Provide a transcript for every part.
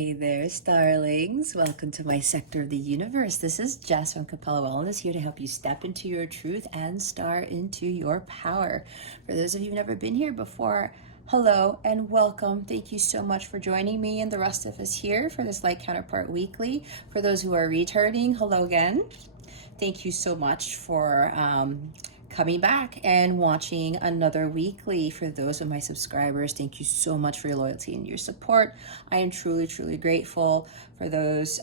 Hey there, starlings. Welcome to my sector of the universe. This is Jess from Capella Wellness, here to help you step into your truth and star into your power. For those of you who've never been here before, hello and welcome. Thank you so much for joining me and the rest of us here for this Light Counterpart Weekly. For those who are returning, hello again. Thank you so much for coming back and watching another weekly. For those of my subscribers, thank you so much for your loyalty and your support. I am truly grateful for those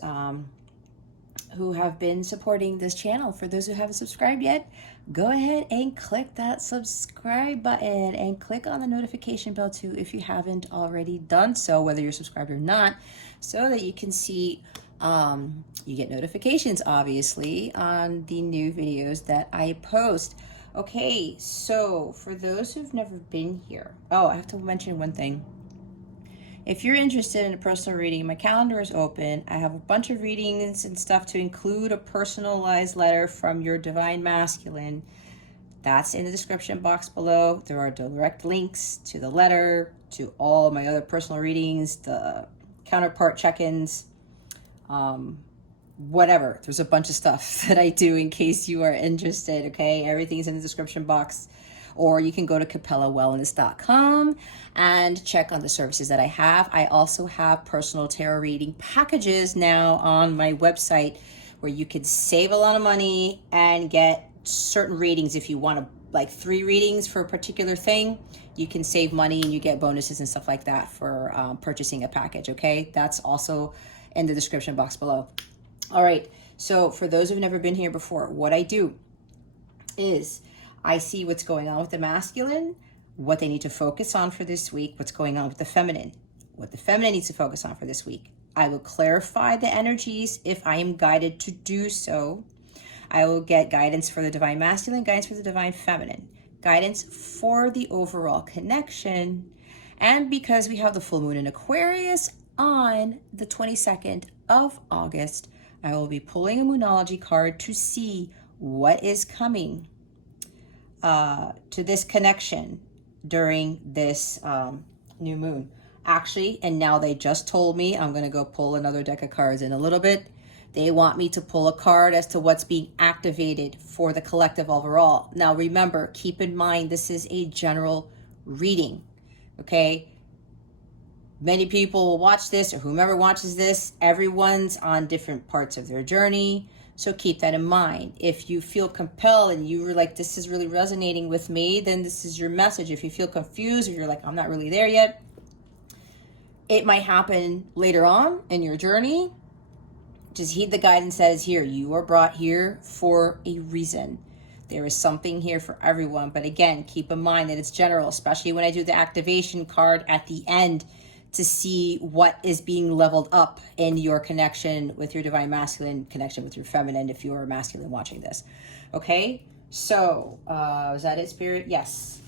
who have been supporting this channel. For those who haven't subscribed yet, go ahead and click that subscribe button and click on the notification bell too if you haven't already done so, whether you're subscribed or not, so that you can see you get notifications obviously on the new videos that I post. Okay, so for those who've never been here, I have to mention one thing. If you're interested in a personal reading, my calendar is open. I have a bunch of readings and stuff to include a personalized letter from your divine masculine. That's in the description box below. There are direct links to the letter, to all my other personal readings, the counterpart check-ins, whatever. There's a bunch of stuff that I do in case you are interested. Okay, everything's in the description box, or you can go to capellawellness.com and check on the services that I have. I also have personal tarot reading packages now on my website where you can save a lot of money and get certain readings. If you want to, like 3 readings for a particular thing, you can save money and you get bonuses and stuff like that for purchasing a package. Okay, that's also in the description box below. All right, so for those who've never been here before, what I do is I see what's going on with the masculine, what they need to focus on for this week, what's going on with the feminine, what the feminine needs to focus on for this week. I will clarify the energies if I am guided to do so. I will get guidance for the divine masculine, guidance for the divine feminine, guidance for the overall connection. And because we have the full moon in Aquarius on the 22nd of August, I will be pulling a Moonology card to see what is coming to this connection during this new moon. Actually, and now they just told me I'm going to go pull another deck of cards in a little bit. They want me to pull a card as to what's being activated for the collective overall. Now, remember, keep in mind, this is a general reading, okay? Many people will watch this, or whomever watches this, everyone's on different parts of their journey. So keep that in mind. If you feel compelled and you were like, this is really resonating with me, then this is your message. If you feel confused or you're like, I'm not really there yet, it might happen later on in your journey. Just heed the guidance that is here. You are brought here for a reason. There is something here for everyone. But again, keep in mind that it's general, especially when I do the activation card at the end, to see what is being leveled up in your connection with your divine masculine, connection with your feminine, if you are a masculine watching this. Okay, so is that it, Spirit? Yes,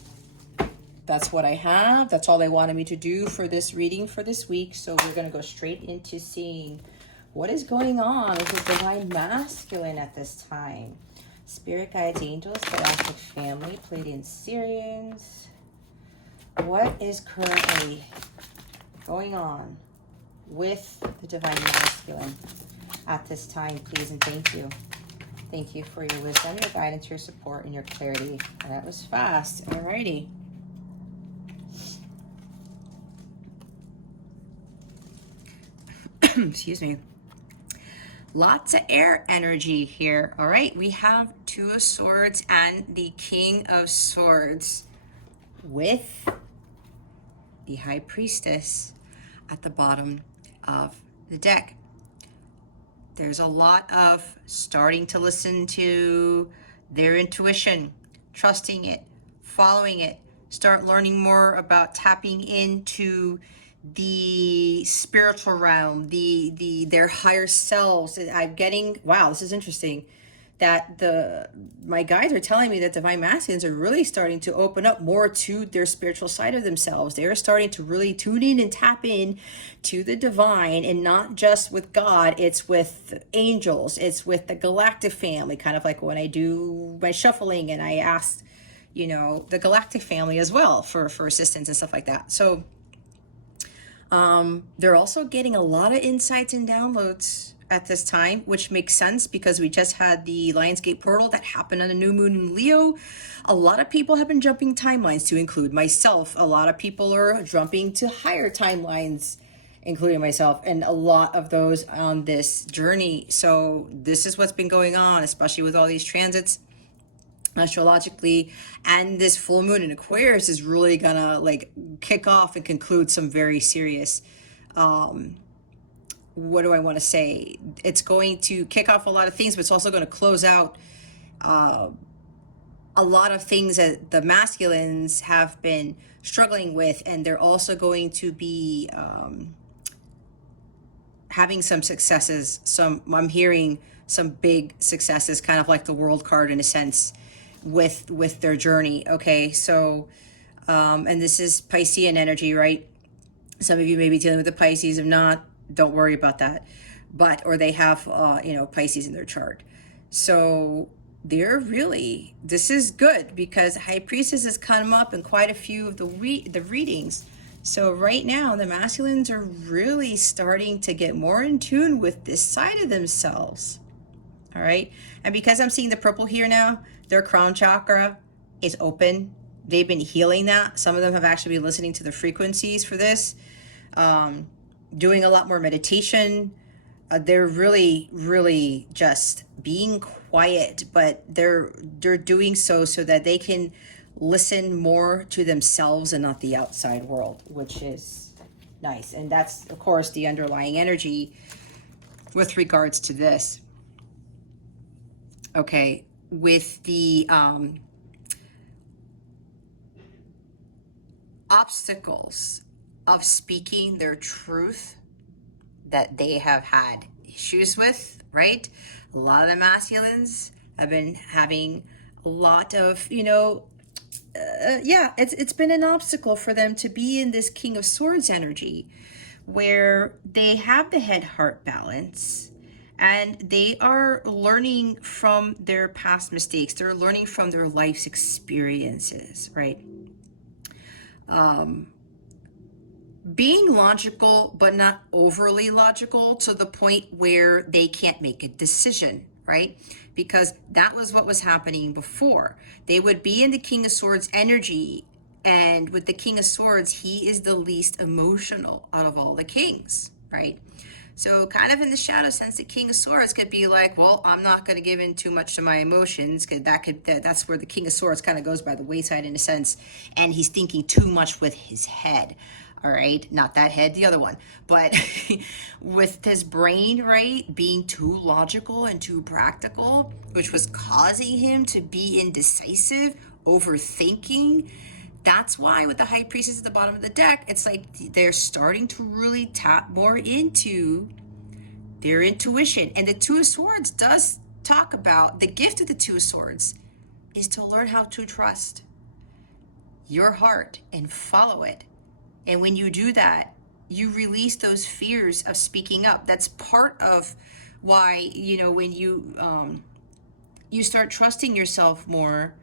that's what I have. That's all they wanted me to do for this reading for this week. So we're going to go straight into seeing what is going on with the divine masculine at this time. Spirit guides, angels, galactic family, Pleiadian Syrians. What is currently going on with the divine masculine at this time, please and thank you. Thank you for your wisdom, your guidance, your support, and your clarity. And that was fast. Alrighty. Excuse me. Lots of air energy here. All right, we have 2 of Swords and the King of Swords with the High Priestess at the bottom of the deck. There's a lot of starting to listen to their intuition, trusting it, following it, start learning more about tapping into the spiritual realm, their higher selves. I'm getting, wow, this is interesting, that my guides are telling me that divine masculines are really starting to open up more to their spiritual side of themselves. They're starting to really tune in and tap in to the divine, and not just with God, it's with angels, it's with the galactic family, kind of like when I do my shuffling and I ask, the galactic family as well for assistance and stuff like that. So They're also getting a lot of insights and downloads at this time, which makes sense because we just had the Lionsgate portal that happened on a new moon in Leo. A lot of people have been jumping timelines, to include myself. A lot of people are jumping to higher timelines, including myself, and a lot of those on this journey. So this is what's been going on, especially with all these transits astrologically, and this full moon in Aquarius is really gonna like kick off and conclude some very serious, what do I want to say, it's going to kick off a lot of things, but it's also going to close out a lot of things that the masculines have been struggling with, and they're also going to be having some successes. I'm hearing some big successes, kind of like the World card in a sense, with their journey. Okay, so and this is Piscean energy, right? Some of you may be dealing with the Pisces. If not, don't worry about that. But or they have Pisces in their chart. So they're really, this is good because High Priestess has come up in quite a few of the readings. So right now the masculines are really starting to get more in tune with this side of themselves. All right, and because I'm seeing the purple here now, their crown chakra is open. They've been healing that. Some of them have actually been listening to the frequencies for this, doing a lot more meditation. They're really just being quiet, but they're doing so that they can listen more to themselves and not the outside world, which is nice. And that's, of course, the underlying energy with regards to this. Okay, with the obstacles of speaking their truth that they have had issues with, right? A lot of the masculines have been having a lot of, it's been an obstacle for them to be in this King of Swords energy, where they have the head-heart balance, and they are learning from their past mistakes. They're learning from their life's experiences, right? Being logical, but not overly logical to the point where they can't make a decision, right? Because that was what was happening before. They would be in the King of Swords energy, and with the King of Swords, he is the least emotional out of all the kings, right? So kind of in the shadow sense, the King of Swords could be like, well, I'm not going to give in too much to my emotions, because that's where the King of Swords kind of goes by the wayside in a sense, and he's thinking too much with his head. All right, not that head, the other one, but with his brain, right, being too logical and too practical, which was causing him to be indecisive, overthinking. That's why with the High Priestess at the bottom of the deck, it's like they're starting to really tap more into their intuition. And the Two of Swords does talk about, the gift of the Two of Swords is to learn how to trust your heart and follow it. And when you do that, you release those fears of speaking up. That's part of why, when you start trusting yourself more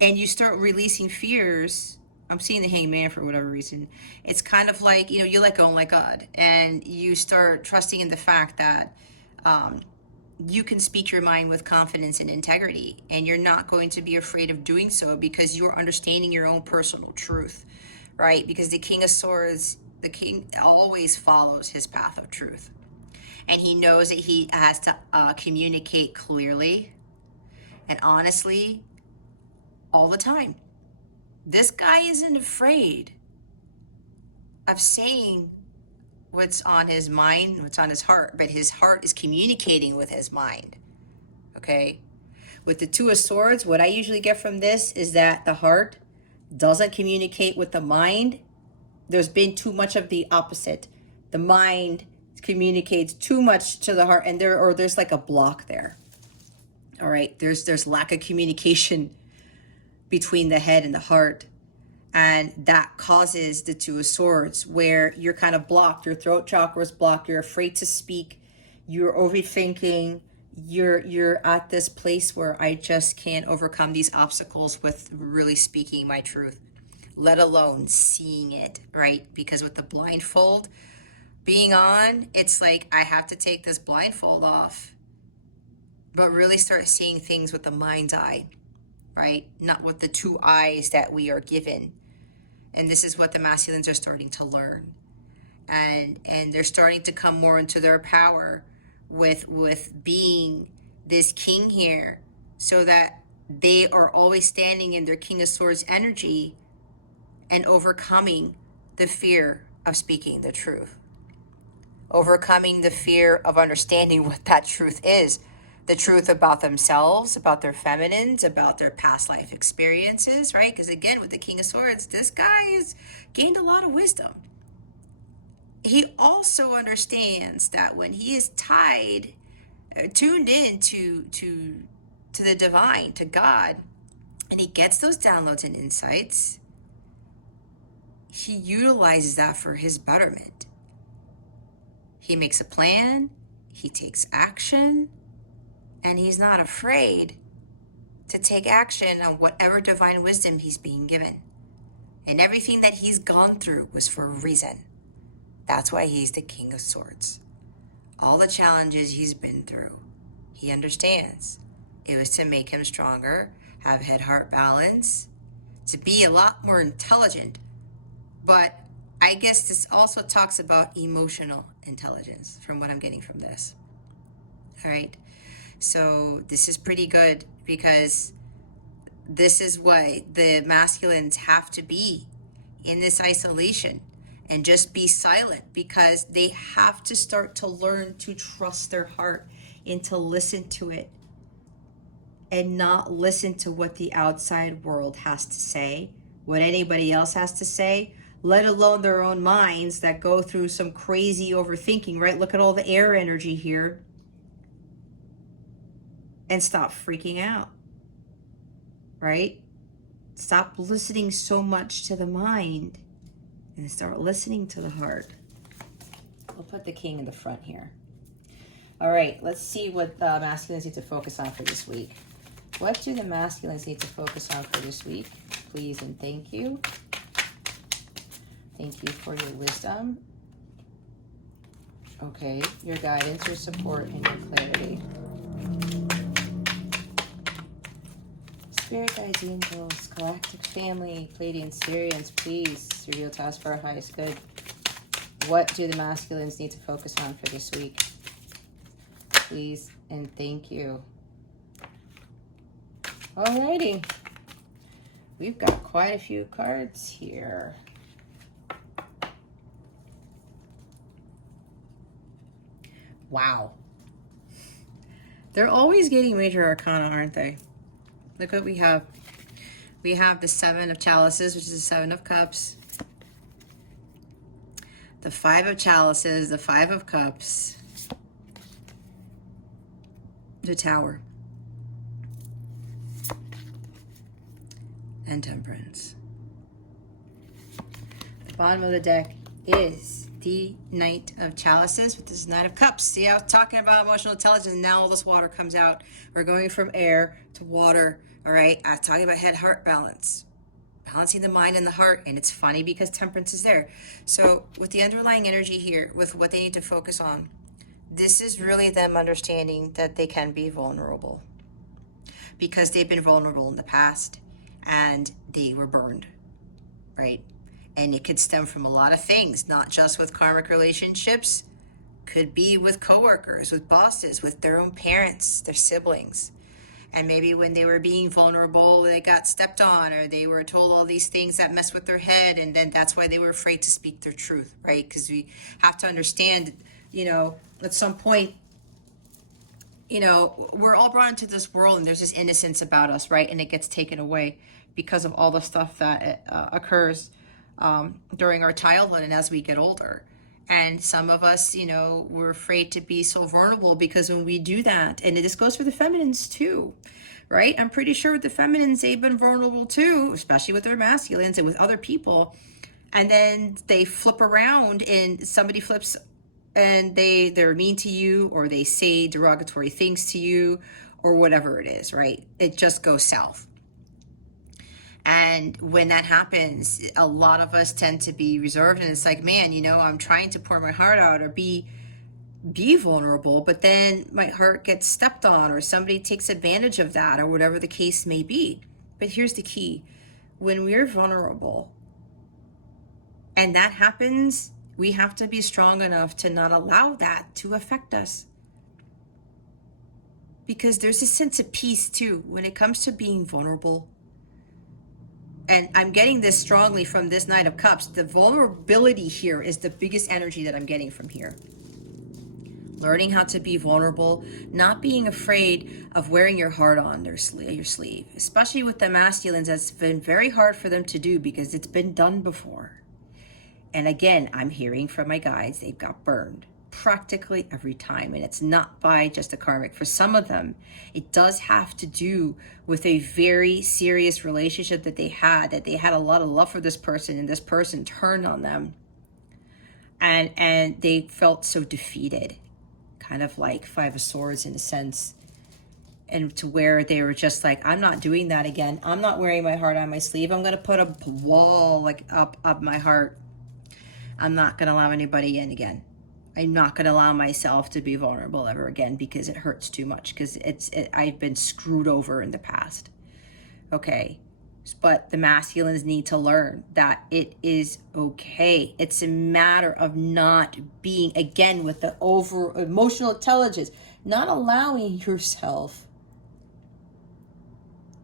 and you start releasing fears. I'm seeing the Hangman for whatever reason. It's kind of like, you let go and let God, and you start trusting in the fact that you can speak your mind with confidence and integrity, and you're not going to be afraid of doing so because you're understanding your own personal truth. Right? Because the King of Swords, the king always follows his path of truth. And he knows that he has to communicate clearly and honestly all the time. This guy isn't afraid of saying what's on his mind, what's on his heart, but his heart is communicating with his mind. Okay? With the Two of Swords, what I usually get from this is that the heart doesn't communicate with the mind. There's been too much of the opposite. The mind communicates too much to the heart, and there's like a block there. All right, there's lack of communication between the head and the heart, and that causes the Two of Swords, where you're kind of blocked. Your throat chakra is blocked. You're afraid to speak. You're overthinking. You're at this place where I just can't overcome these obstacles with really speaking my truth. let alone seeing it, right? Because with the blindfold being on, it's like I have to take this blindfold off, but really start seeing things with the mind's eye, right? Not with the two eyes that we are given. And this is what the masculines are starting to learn. And they're starting to come more into their power with being this king here, so that they are always standing in their King of Swords energy and overcoming the fear of speaking the truth, overcoming the fear of understanding what that truth is, the truth about themselves, about their feminines, about their past life experiences, right? Because again, with the King of Swords, this guy has gained a lot of wisdom. He also understands that when he is tuned in to the divine, to God, and he gets those downloads and insights, he utilizes that for his betterment. He makes a plan, he takes action, and he's not afraid to take action on whatever divine wisdom he's being given. And everything that he's gone through was for a reason. That's why he's the King of Swords. All the challenges he's been through, he understands. It was to make him stronger, have head-heart balance, to be a lot more intelligent. But I guess this also talks about emotional intelligence from what I'm getting from this. All right. So this is pretty good, because this is what the masculines have to be in this isolation, and just be silent, because they have to start to learn to trust their heart and to listen to it, and not listen to what the outside world has to say, what anybody else has to say, let alone their own minds that go through some crazy overthinking, right? Look at all the air energy here. And stop freaking out, right? Stop listening so much to the mind and start listening to the heart. We'll put the king in the front here. All right, let's see what the masculines need to focus on for this week. What do the masculines need to focus on for this week? Please and thank you. Thank you for your wisdom. Okay, your guidance, your support, and your clarity. Spirit guides, angels, galactic family, Pleiadians, Sirians, please reveal to us for our highest good. What do the masculines need to focus on for this week? Please and thank you. Alrighty. We've got quite a few cards here. Wow. They're always getting major arcana, aren't they? Look what we have. We have the Seven of Chalices, which is the Seven of Cups. The Five of Chalices, the Five of Cups. The Tower. And Temperance. The bottom of the deck is the Knight of Chalices with this Knight of Cups. See, I was talking about emotional intelligence, and now all this water comes out. We're going from air to water, all right? I was talking about head-heart balance, balancing the mind and the heart, and it's funny because Temperance is there. So with the underlying energy here, with what they need to focus on, this is really them understanding that they can be vulnerable, because they've been vulnerable in the past, and they were burned, right? And it could stem from a lot of things, not just with karmic relationships. Could be with coworkers, with bosses, with their own parents, their siblings. And maybe when they were being vulnerable, they got stepped on, or they were told all these things that mess with their head. And then that's why they were afraid to speak their truth, right? Because we have to understand, you know, at some point, you know, we're all brought into this world and there's this innocence about us, right? And it gets taken away because of all the stuff that occurs during our childhood and as we get older. And some of us, you know, we're afraid to be so vulnerable, because when we do that, and this goes for the feminines too, right? I'm pretty sure with the feminines, they've been vulnerable too, especially with their masculines and with other people. And then they flip around and somebody flips and they're mean to you, or they say derogatory things to you, or whatever it is, right? It just goes south. And when that happens, a lot of us tend to be reserved, and it's like, man, you know, I'm trying to pour my heart out or be vulnerable, but then my heart gets stepped on, or somebody takes advantage of that, or whatever the case may be. But here's the key: when we're vulnerable and that happens, we have to be strong enough to not allow that to affect us. Because there's a sense of peace too when it comes to being vulnerable. And I'm getting this strongly from this Knight of Cups. The vulnerability here is the biggest energy that I'm getting from here. Learning how to be vulnerable, not being afraid of wearing your heart on your sleeve, especially with the masculines. That's been very hard for them to do because it's been done before. And again, I'm hearing from my guides, they've got burned practically every time. And it's not by just a karmic. For some of them, it does have to do with a very serious relationship that they had a lot of love for this person, and this person turned on them. And they felt so defeated, kind of like Five of Swords in a sense. And to where they were just like, I'm not doing that again. I'm not wearing my heart on my sleeve. I'm going to put a wall like up my heart. I'm not going to allow anybody in again. I'm not going to allow myself to be vulnerable ever again because it hurts too much, because I've been screwed over in the past. Okay. But the masculines need to learn that it is okay. It's a matter of not being, again, with the over emotional intelligence, not allowing yourself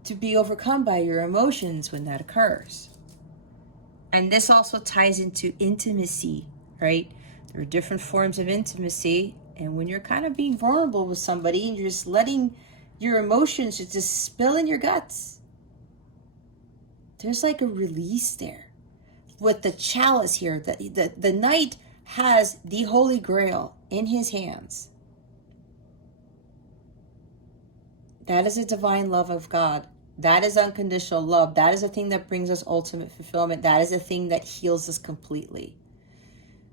to be overcome by your emotions when that occurs. And this also ties into intimacy, right? There are different forms of intimacy. And when you're kind of being vulnerable with somebody and you're just letting your emotions just spill in your guts, there's like a release there. With the chalice here, the knight has the Holy Grail in his hands. That is a divine love of God. That is unconditional love. That is a thing that brings us ultimate fulfillment. That is a thing that heals us completely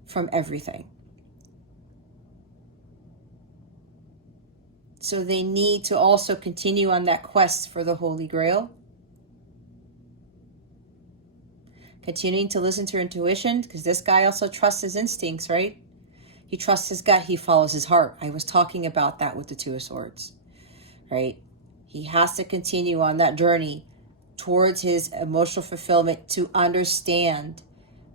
from everything. So they need to also continue on that quest for the Holy Grail. Continuing to listen to intuition, because this guy also trusts his instincts, right? He trusts his gut. He follows his heart. I was talking about that with the Two of Swords, right? He has to continue on that journey towards his emotional fulfillment to understand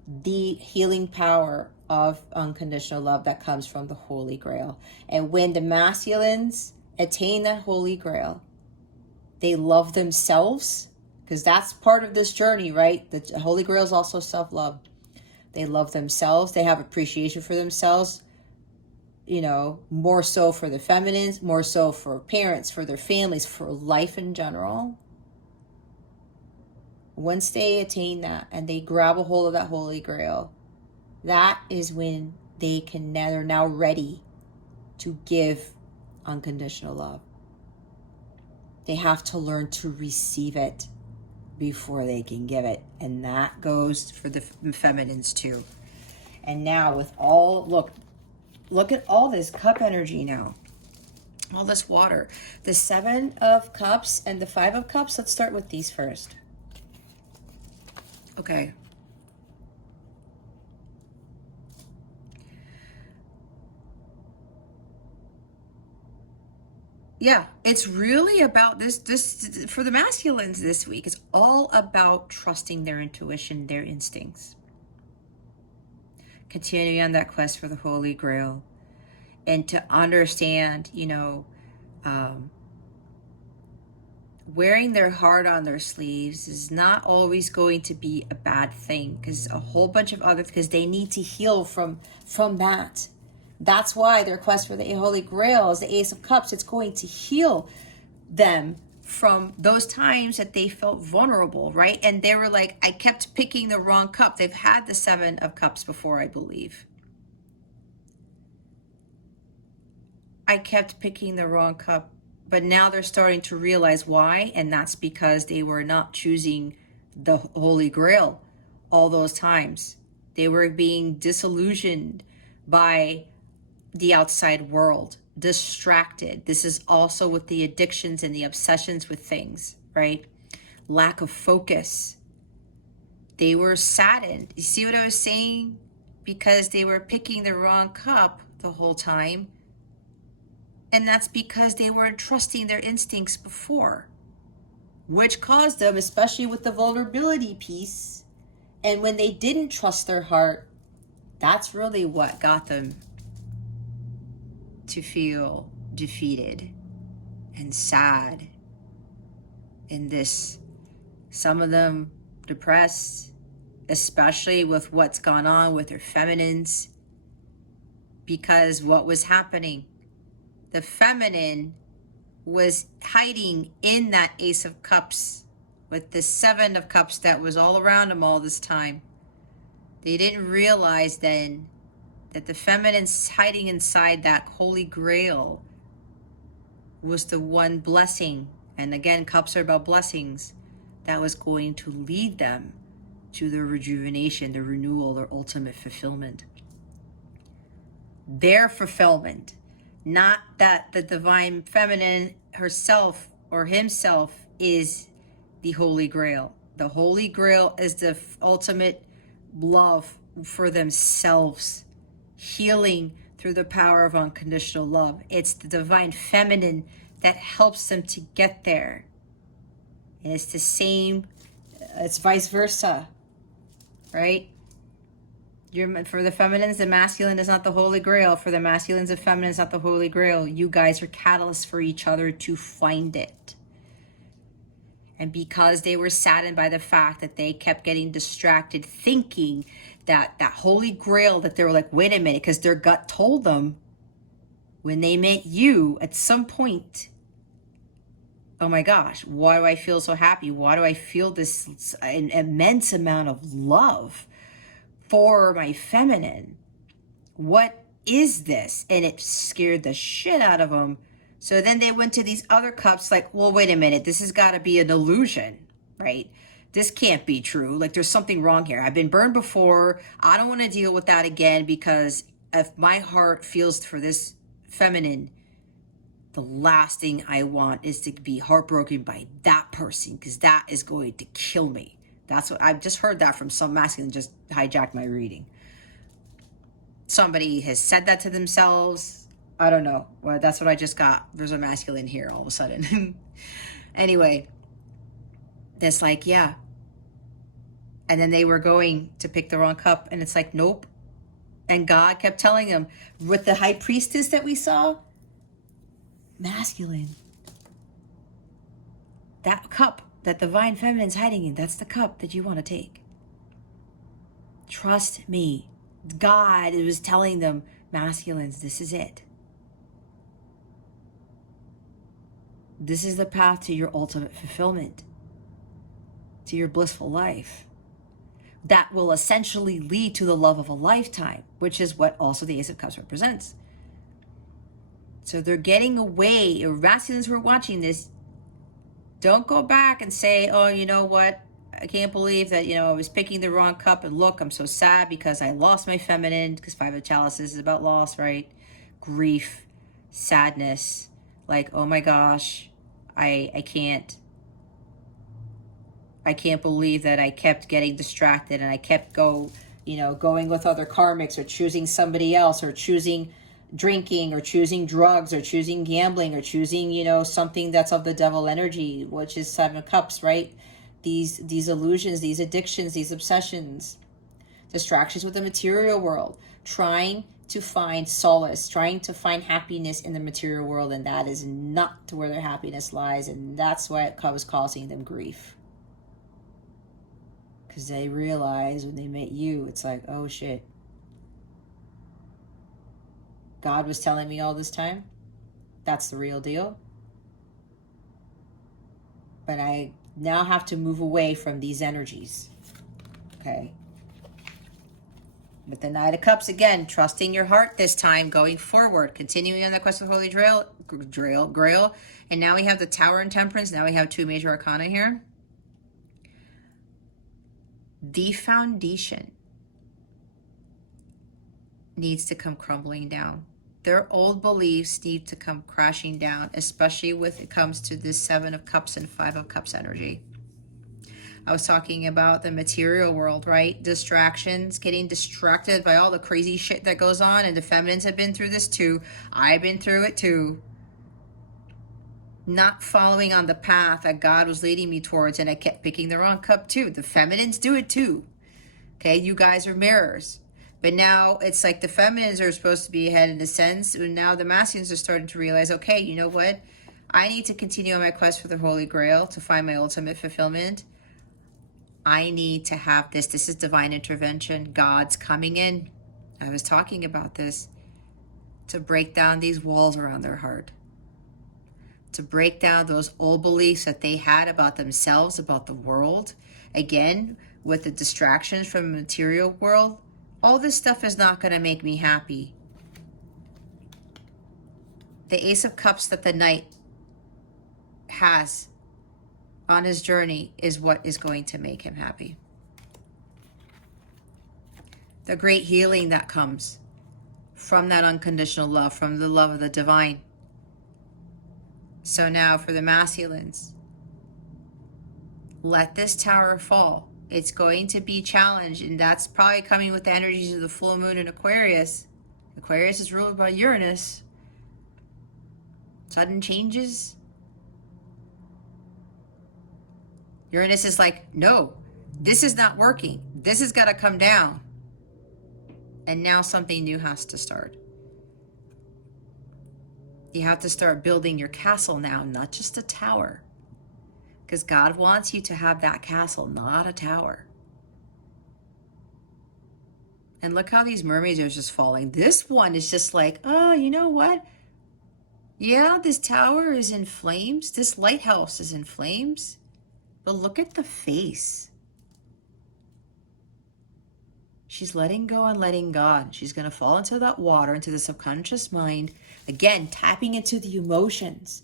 the healing power of unconditional love that comes from the Holy Grail. And when the masculines attain that Holy Grail, they love themselves, because that's part of this journey, right? The Holy Grail is also self-love. They love themselves. They have appreciation for themselves, you know, more so for the feminines, more so for parents, for their families, for life in general. Once they attain that and they grab a hold of that Holy Grail, that is when they're now ready to give unconditional love. They have to learn to receive it before they can give it. And that goes for the feminines too. And now with all, look at all this cup energy now. All this water. The Seven of Cups and the Five of Cups. Let's start with these first. Okay. Yeah, it's really about this for the masculines this week. It's all about trusting their intuition, their instincts. Continuing on that quest for the Holy Grail, and to understand, you know, wearing their heart on their sleeves is not always going to be a bad thing, because a whole bunch of other, because they need to heal from that. That's why their quest for the Holy Grail is the Ace of Cups. It's going to heal them from those times that they felt vulnerable, right? And they were like, I kept picking the wrong cup. They've had the Seven of Cups before, I believe. I kept picking the wrong cup, but now they're starting to realize why, and that's because they were not choosing the Holy Grail all those times. They were being disillusioned by the outside world, distracted. This is also with the addictions and the obsessions with things, right? lack of focus. They were saddened. You see what I was saying? Because they were picking the wrong cup the whole time. And that's because they weren't trusting their instincts before, which caused them, especially with the vulnerability piece. And when they didn't trust their heart, that's really what got them to feel defeated and sad. And this, some of them depressed, especially with what's gone on with their feminines, because what was happening, the feminine was hiding in that Ace of Cups with the Seven of Cups that was all around them all this time. They didn't realize then that the feminine's hiding inside that Holy Grail was the one blessing, and again, cups are about blessings, that was going to lead them to their rejuvenation, their renewal, their ultimate fulfillment. Their fulfillment, not that the divine feminine herself or himself is the Holy Grail. The Holy Grail is the ultimate love for themselves, healing through the power of unconditional love. It's the divine feminine that helps them to get there. And it's the same, it's vice versa, right? For the feminines, the masculine is not the Holy Grail. For the masculines, the feminine is not the Holy Grail. You guys are catalysts for each other to find it. And because they were saddened by the fact that they kept getting distracted thinking that Holy Grail, that they were like, wait a minute, because their gut told them when they met you at some point, oh my gosh, why do I feel so happy? Why do I feel this immense amount of love for my feminine? What is this? And it scared the shit out of them. So then they went to these other cups like, well, wait a minute, this has got to be an illusion, right? This can't be true. Like, there's something wrong here. I've been burned before. I don't want to deal with that again, because if my heart feels for this feminine, the last thing I want is to be heartbroken by that person, because that is going to kill me. That's what I've just heard that from some masculine, just hijacked my reading. Somebody has said that to themselves. I don't know. Well, that's what I just got. There's a masculine here all of a sudden. Anyway, that's like, yeah. And then they were going to pick the wrong cup, and it's like, nope. And God kept telling them, with the high priestess that we saw, masculine. That cup that the divine feminine's hiding in, that's the cup that you want to take. Trust me. God was telling them, masculines, this is it. This is the path to your ultimate fulfillment, to your blissful life. That will essentially lead to the love of a lifetime, which is what also the Ace of Cups represents. So they're getting away, or masculines who are watching this, don't go back and say, oh, you know what? I can't believe that, I was picking the wrong cup, and look, I'm so sad because I lost my feminine, because Five of Chalices is about loss, right? Grief, sadness, like, oh my gosh, I can't believe that I kept getting distracted, and I kept going with other karmics, or choosing somebody else, or choosing drinking, or choosing drugs, or choosing gambling, or choosing, something that's of the devil energy, which is Seven of Cups, right? These illusions, these addictions, these obsessions, distractions with the material world, trying to find solace, trying to find happiness in the material world, and that is not where their happiness lies, and that's what was causing them grief. Because they realize when they met you, it's like, oh shit. God was telling me all this time, that's the real deal. But I now have to move away from these energies. Okay. With the Knight of Cups, again, trusting your heart this time, going forward, continuing on the quest of the Holy Grail. And now we have the Tower and Temperance. Now we have two major arcana here. The foundation needs to come crumbling down. Their old beliefs need to come crashing down, especially when it comes to this Seven of Cups and Five of Cups energy. I was talking about the material world, right? Distractions, getting distracted by all the crazy shit that goes on. And the feminines have been through this too. I've been through it too. Not following on the path that God was leading me towards, and I kept picking the wrong cup too. The feminines do it too. Okay, you guys are mirrors. But now it's like the feminines are supposed to be ahead in a sense, and now the masculines are starting to realize, okay, you know what? I need to continue on my quest for the Holy Grail to find my ultimate fulfillment. I need to have this. This is divine intervention. God's coming in. I was talking about this. To break down these walls around their heart. To break down those old beliefs that they had about themselves, about the world. Again, with the distractions from the material world, all this stuff is not going to make me happy. The Ace of Cups that the Knight has on his journey is what is going to make him happy. The great healing that comes from that unconditional love, from the love of the divine. So now for the masculines, let this tower fall. It's going to be challenged, and that's probably coming with the energies of the full moon in Aquarius. Aquarius is ruled by Uranus. Sudden changes. Uranus is like, no, this is not working. This has got to come down. And now something new has to start. You have to start building your castle now, not just a tower. Because God wants you to have that castle, not a tower. And look how these mermaids are just falling. This one is just like, oh, you know what? Yeah, this tower is in flames. This lighthouse is in flames. But look at the face. She's letting go and letting God. She's going to fall into that water, into the subconscious mind. Again, tapping into the emotions.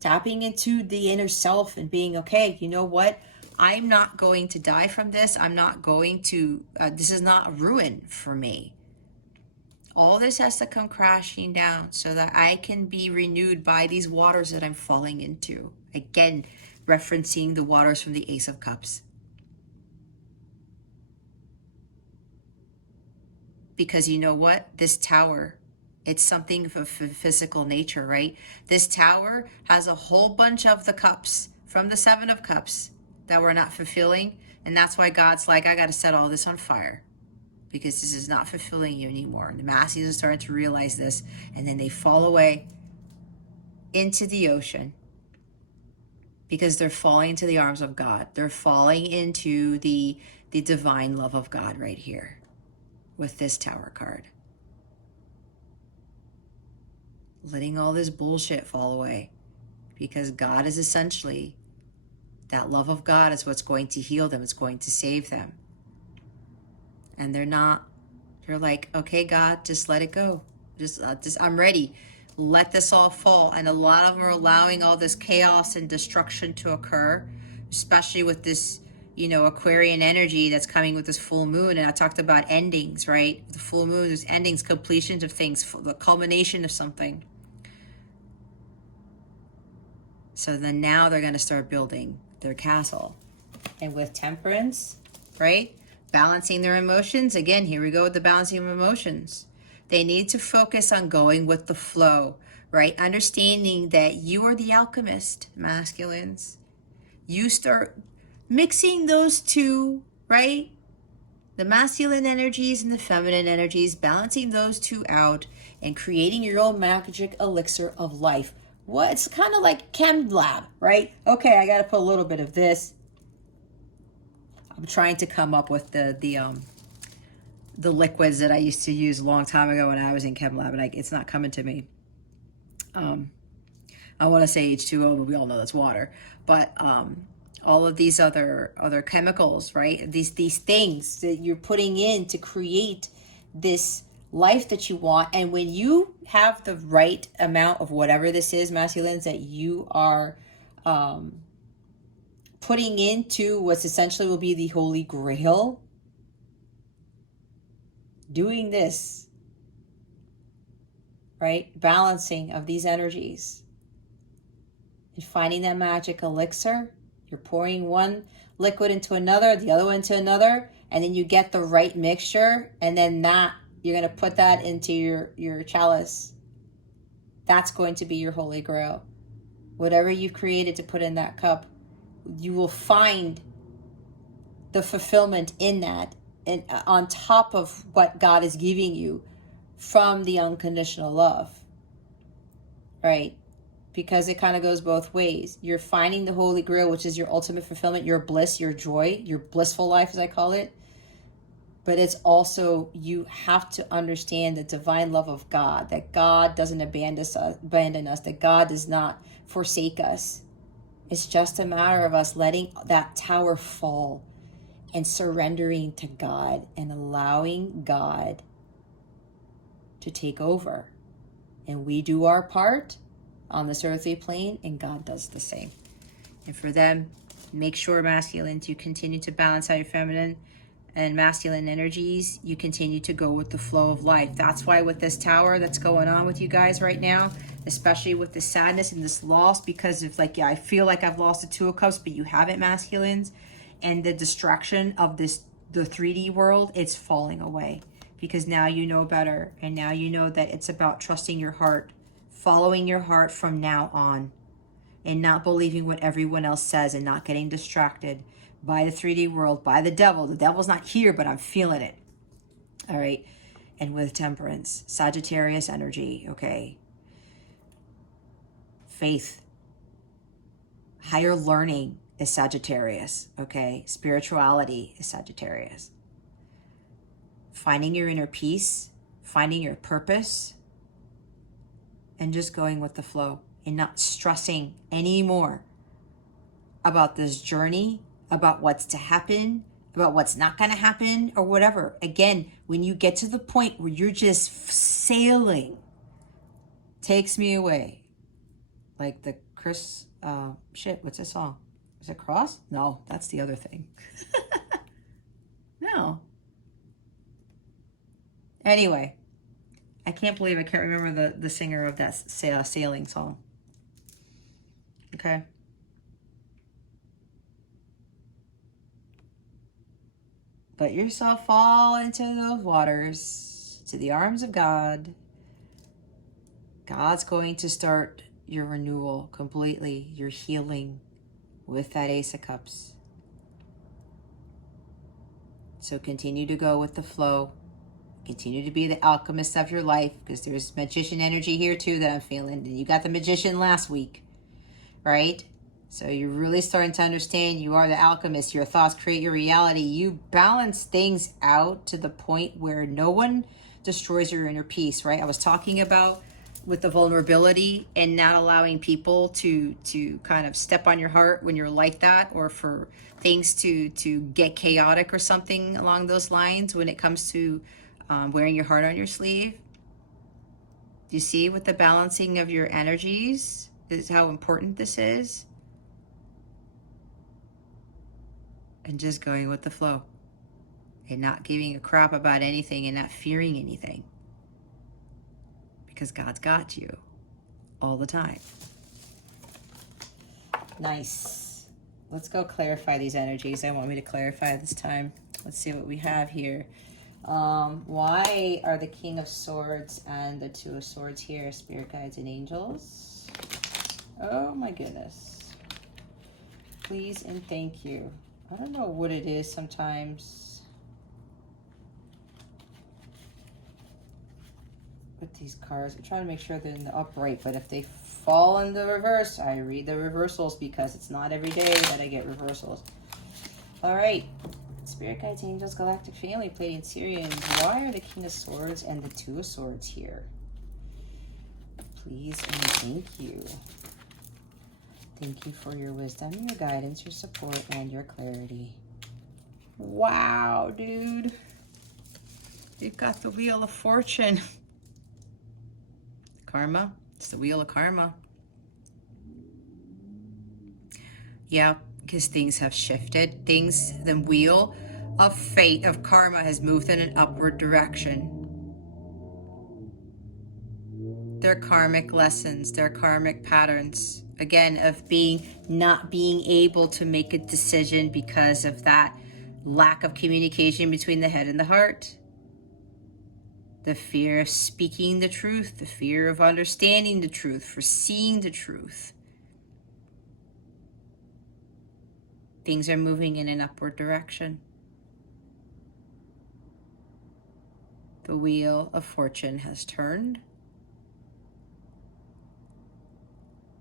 Tapping into the inner self and being, okay, you know what? I'm not going to die from this. I'm not going to, this is not a ruin for me. All this has to come crashing down so that I can be renewed by these waters that I'm falling into. Again, referencing the waters from the Ace of Cups. Because you know what? This tower, it's something of a physical nature, right? This tower has a whole bunch of the cups from the Seven of Cups that we're not fulfilling. And that's why God's like, I got to set all this on fire because this is not fulfilling you anymore. And the masses are starting to realize this, and then they fall away into the ocean because they're falling into the arms of God. They're falling into the divine love of God right here with this Tower card. Letting all this bullshit fall away because God is essentially, that love of God is what's going to heal them. It's going to save them. And they're like, okay, God, just let it go. Just I'm ready. Let this all fall. And a lot of them are allowing all this chaos and destruction to occur, especially with this, you know, Aquarian energy that's coming with this full moon. And I talked about endings, right? The full moon, there's endings, completions of things, the culmination of something. So then now they're going to start building their castle. And with temperance, right? Balancing their emotions. Again, here we go with the balancing of emotions. They need to focus on going with the flow, right? Understanding that you are the alchemist, masculines. You start mixing those two, right? The masculine energies and the feminine energies, balancing those two out and creating your own magic elixir of life. What? It's kind of like chem lab, right? Okay, I got to put a little bit of this. I'm trying to come up with the liquids that I used to use a long time ago when I was in chem lab, and it's not coming to me. I want to say H2O, but we all know that's water. But all of these other chemicals, right? These things that you're putting in to create this life that you want. And when you have the right amount of whatever this is, masculines, that you are putting into what's essentially will be the Holy Grail, doing this, right? Balancing of these energies and finding that magic elixir. You're pouring one liquid into another, the other one into another, and then you get the right mixture, and then that, you're going to put that into your chalice. That's going to be your holy grail. Whatever you've created to put in that cup, you will find the fulfillment in that, and on top of what God is giving you from the unconditional love, right? Because it kind of goes both ways. You're finding the holy grail, which is your ultimate fulfillment, your bliss, your joy, your blissful life, as I call it. But it's also, you have to understand the divine love of God, that God doesn't abandon us, that God does not forsake us. It's just a matter of us letting that tower fall and surrendering to God and allowing God to take over. And we do our part on this earthly plane, and God does the same. And for them, make sure, masculines, you continue to balance out your feminine and masculine energies. You continue to go with the flow of life. That's why with this tower that's going on with you guys right now, especially with the sadness and this loss, because of like, yeah, I feel like I've lost the Two of Cups, but you haven't, masculines, and the distraction of the 3D world, it's falling away, because now you know better, and now you know that it's about trusting your heart, following your heart from now on, and not believing what everyone else says, and not getting distracted by the 3D world, by the devil. The devil's not here, but I'm feeling it. All right. And with Temperance, Sagittarius energy, okay? Faith, higher learning is Sagittarius, okay? Spirituality is Sagittarius. Finding your inner peace, finding your purpose, and just going with the flow and not stressing anymore about this journey, about what's to happen, about what's not going to happen, or whatever. Again, when you get to the point where you're just sailing, takes me away. Like the Chris, what's that song? Is it Cross? No, that's the other thing. No. Anyway, I can't believe I can't remember the singer of that sailing song. Okay. Let yourself fall into those waters, to the arms of God. God's going to start your renewal completely, your healing with that Ace of Cups. So continue to go with the flow. Continue to be the alchemist of your life, because there's magician energy here too that I'm feeling. And you got the magician last week, right? So you're really starting to understand you are the alchemist. Your thoughts create your reality. You balance things out to the point where no one destroys your inner peace, right? I was talking about with the vulnerability and not allowing people to kind of step on your heart when you're like that, or for things to get chaotic or something along those lines when it comes to wearing your heart on your sleeve. You see, with the balancing of your energies is how important this is. And just going with the flow and not giving a crap about anything and not fearing anything, because God's got you all the time. Nice. Let's go clarify these energies. I want me to clarify this time. Let's see what we have here. Why are the King of Swords and the Two of Swords here? Spirit guides and angels. Oh my goodness. Please and thank you. I don't know what it is sometimes with these cards. I'm trying to make sure they're in the upright, but if they fall in the reverse, I read the reversals, because it's not every day that I get reversals. All right. Spirit guides, angels, galactic family, Pleiadian, Syrians. Why are the King of Swords and the Two of Swords here? Please and thank you. Thank you for your wisdom, your guidance, your support, and your clarity. Wow, dude. You've got the Wheel of Fortune. Karma. It's the Wheel of Karma. Yeah, because things have shifted. The Wheel of Fate, of Karma, has moved in an upward direction. Their karmic lessons, their karmic patterns, again, of not being able to make a decision because of that lack of communication between the head and the heart. The fear of speaking the truth, the fear of understanding the truth, foreseeing the truth. Things are moving in an upward direction. The wheel of fortune has turned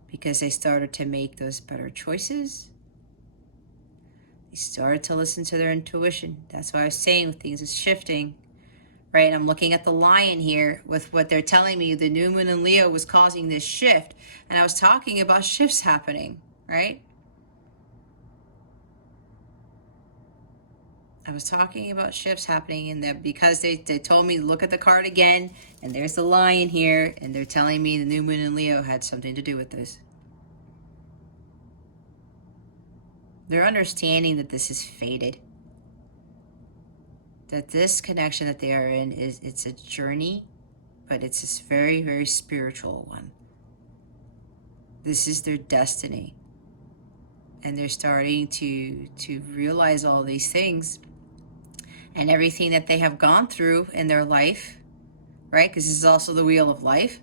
because they started to make those better choices. They started to listen to their intuition. That's why I was saying things is shifting, right? I'm looking at the lion here with what they're telling me. The new moon in Leo was causing this shift. And I was talking about shifts happening, right? I was talking about shifts happening, and that because they told me to look at the card again, and there's the lion here, and they're telling me the new moon in Leo had something to do with this. They're understanding that this is fated. That this connection that they are in it's a journey, but it's this very, very spiritual one. This is their destiny. And they're starting to realize all these things and everything that they have gone through in their life, right? Because this is also the wheel of life.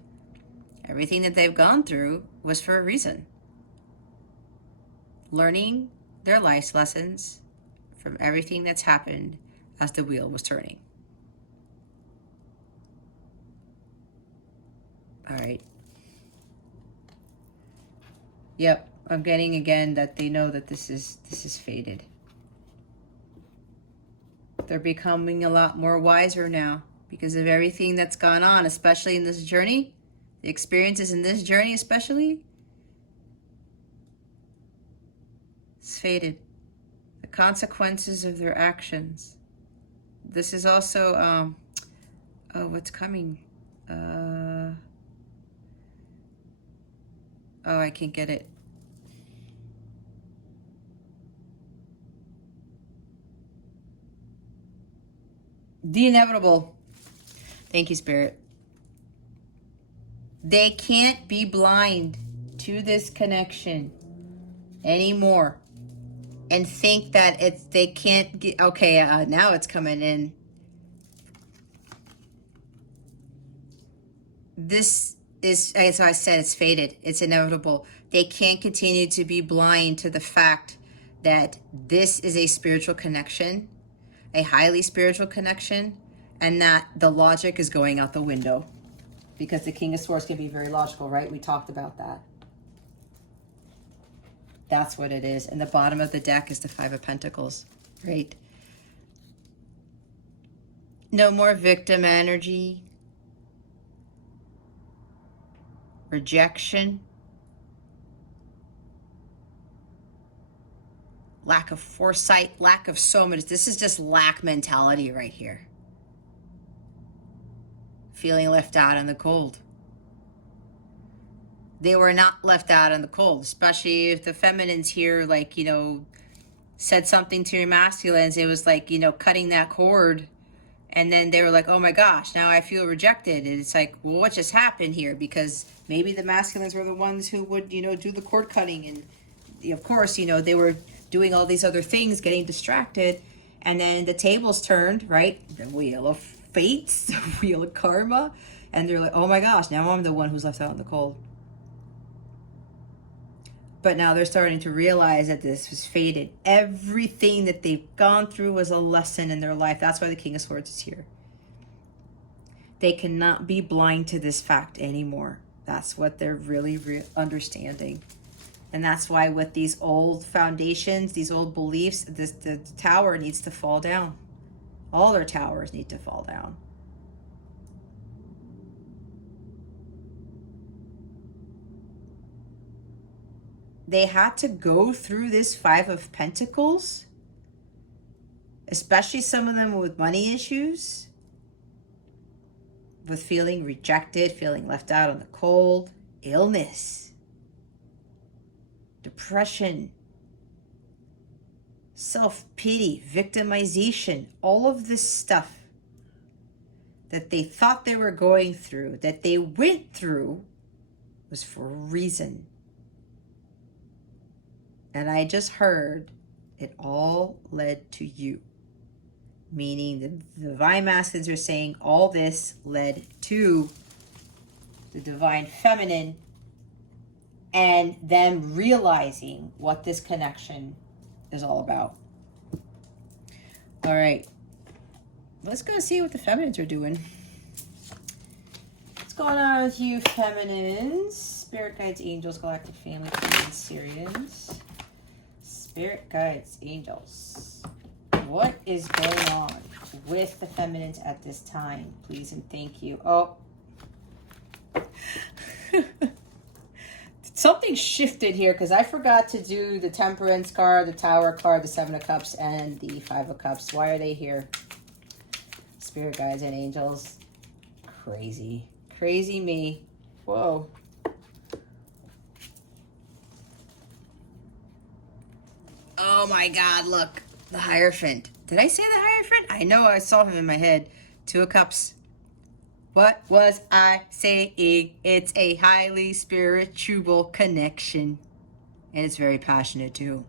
Everything that they've gone through was for a reason. Learning their life's lessons from everything that's happened as the wheel was turning. All right. Yep, I'm getting again that they know that this is fated. They're becoming a lot more wiser now because of everything that's gone on, especially in this journey. The experiences in this journey especially. It's fated. The consequences of their actions. This is also, oh, what's coming? Oh, I can't get it. The inevitable. Thank you, Spirit. They can't be blind to this connection anymore and think that they can't get, okay, now it's coming in. This is, as I said, it's fated. It's inevitable. They can't continue to be blind to the fact that this is a spiritual connection, a highly spiritual connection, and that the logic is going out the window. Because the King of Swords can be very logical, right? We talked about that. That's what it is. And the bottom of the deck is the Five of Pentacles, right? No more victim energy. Rejection. Lack of foresight, lack of so much. This is just lack mentality right here. Feeling left out in the cold. They were not left out in the cold, especially if the feminines here, like, you know, said something to your masculines. It was like, you know, cutting that cord. And then they were like, oh my gosh, now I feel rejected. And it's like, well, what just happened here? Because maybe the masculines were the ones who would, you know, do the cord cutting. And of course, you know, they were doing all these other things, getting distracted. And then the tables turned, right? The wheel of fates, the wheel of karma. And they're like, oh my gosh, now I'm the one who's left out in the cold. But now they're starting to realize that this was fated. Everything that they've gone through was a lesson in their life. That's why the King of Swords is here. They cannot be blind to this fact anymore. That's what they're really understanding. And that's why with these old foundations, these old beliefs, the tower needs to fall down. All their towers need to fall down. They had to go through this Five of Pentacles, especially some of them with money issues, with feeling rejected, feeling left out in the cold, illness, depression, self-pity, victimization, all of this stuff that they thought they were going through, that they went through, was for a reason. And I just heard it all led to you. Meaning the divine masculines are saying all this led to the divine feminine and them realizing what this connection is all about. All right. Let's go see what the feminines are doing. What's going on with you, feminines? Spirit guides, angels, galactic family, Syrians. Spirit guides, angels. What is going on with the feminines at this time? Please and thank you. Oh. Something shifted here because I forgot to do the Temperance card, the Tower card, the Seven of Cups, and the Five of Cups. Why are they here? Spirit guides and angels. Crazy. Crazy me. Whoa. Oh my God, look. The Hierophant. Did I say the Hierophant? I know I saw him in my head. Two of Cups. What was I saying? It's a highly spiritual connection. And it's very passionate too.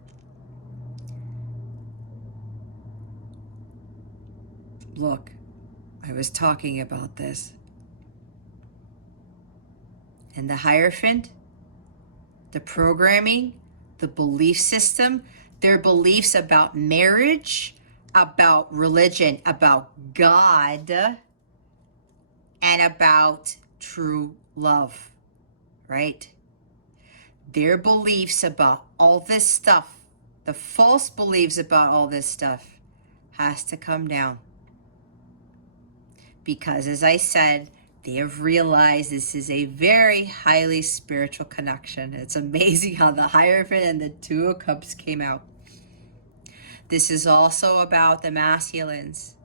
Look, I was talking about this. And the Hierophant, the programming, the belief system, their beliefs about marriage, about religion, about God, and about true love, right? Their beliefs about all this stuff, the false beliefs about all this stuff, has to come down. Because as I said, they have realized this is a very highly spiritual connection. It's amazing how the Hierophant and the Two of Cups came out. This is also about the masculines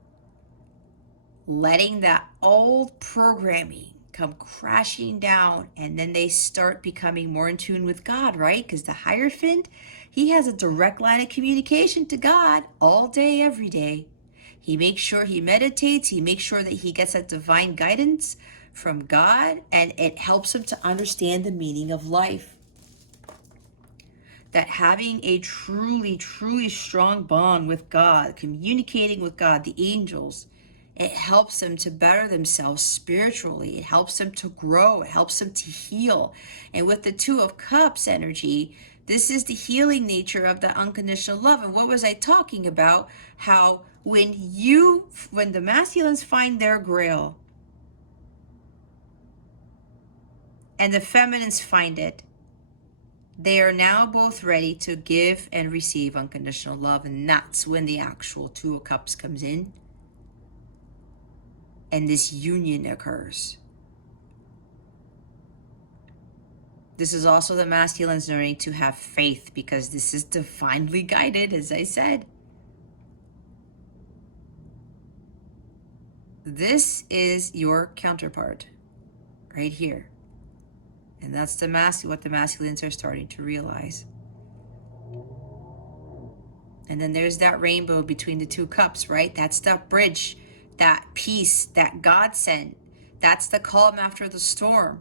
letting that old programming come crashing down, and then they start becoming more in tune with God, right? Because the Hierophant, he has a direct line of communication to God all day, every day. He makes sure he meditates. He makes sure that he gets that divine guidance from God, and it helps him to understand the meaning of life. That having a truly, truly strong bond with God, communicating with God, the angels, it helps them to better themselves spiritually. It helps them to grow. It helps them to heal. And with the Two of Cups energy, this is the healing nature of the unconditional love. And what was I talking about? How when the masculines find their grail and the feminines find it, they are now both ready to give and receive unconditional love. And that's when the actual Two of Cups comes in. And this union occurs. This is also the masculines learning to have faith, because this is divinely guided, as I said. This is your counterpart right here. And that's what the masculines are starting to realize. And then there's that rainbow between the Two Cups, right? That's that bridge, that peace that God sent. That's the calm after the storm,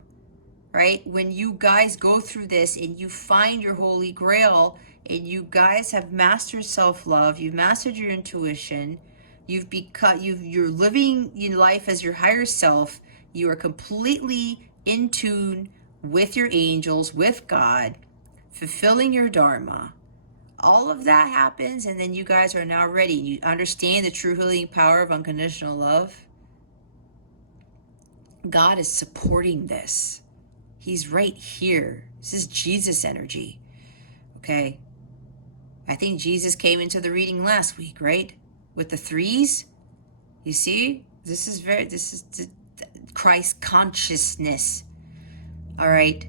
right? When you guys go through this and you find your holy grail and you guys have mastered self-love, you've mastered your intuition, you're living your life as your higher self, you are completely in tune with your angels, with God, fulfilling your dharma. All of that happens, and then you guys are now ready. You understand the true healing power of unconditional love. God is supporting this. He's right here. This is Jesus energy. Okay. I think Jesus came into the reading last week, right? With the threes. You see? This is Christ consciousness. All right.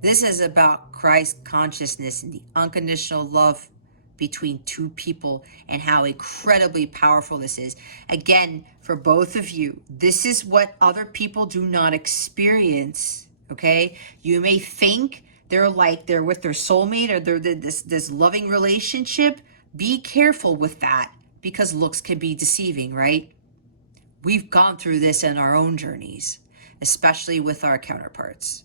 This is about Christ consciousness and the unconditional love between two people and how incredibly powerful this is. Again, for both of you, this is what other people do not experience, okay? You may think they're with their soulmate or they're this loving relationship. Be careful with that, because looks can be deceiving, right? We've gone through this in our own journeys, especially with our counterparts.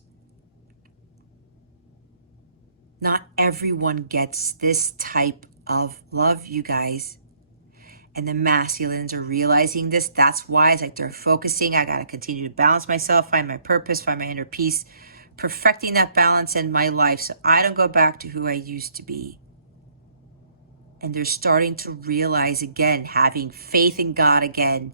Not everyone gets this type of love, you guys. And the masculines are realizing this. That's why it's like they're focusing. I got to continue to balance myself, find my purpose, find my inner peace, perfecting that balance in my life so I don't go back to who I used to be. And they're starting to realize again, having faith in God again,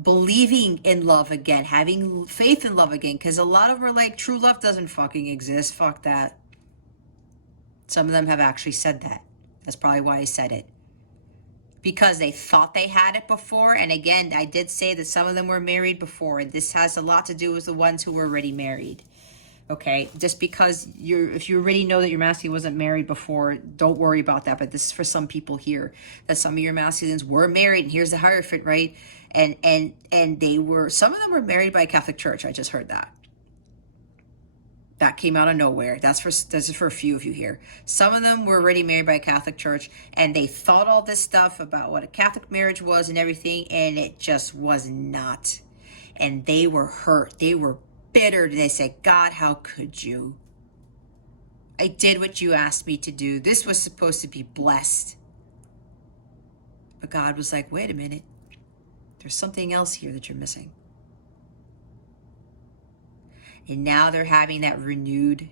believing in love again, having faith in love again. Because a lot of them are like, true love doesn't fucking exist. Fuck that. Some of them have actually said that. That's probably why I said it. Because they thought they had it before. And again, I did say that some of them were married before. And this has a lot to do with the ones who were already married. Okay, just because if you already know that your masculine wasn't married before, don't worry about that. But this is for some people here, that some of your masculines were married, and here's the Hierophant, right? And some of them were married by a Catholic church. I just heard that. That came out of nowhere. This is for a few of you here. Some of them were already married by a Catholic church, and they thought all this stuff about what a Catholic marriage was and everything, and it just was not. And they were hurt. They were bitter. They said, God, how could you? I did what you asked me to do. This was supposed to be blessed. But God was like, wait a minute. There's something else here that you're missing. And now they're having that renewed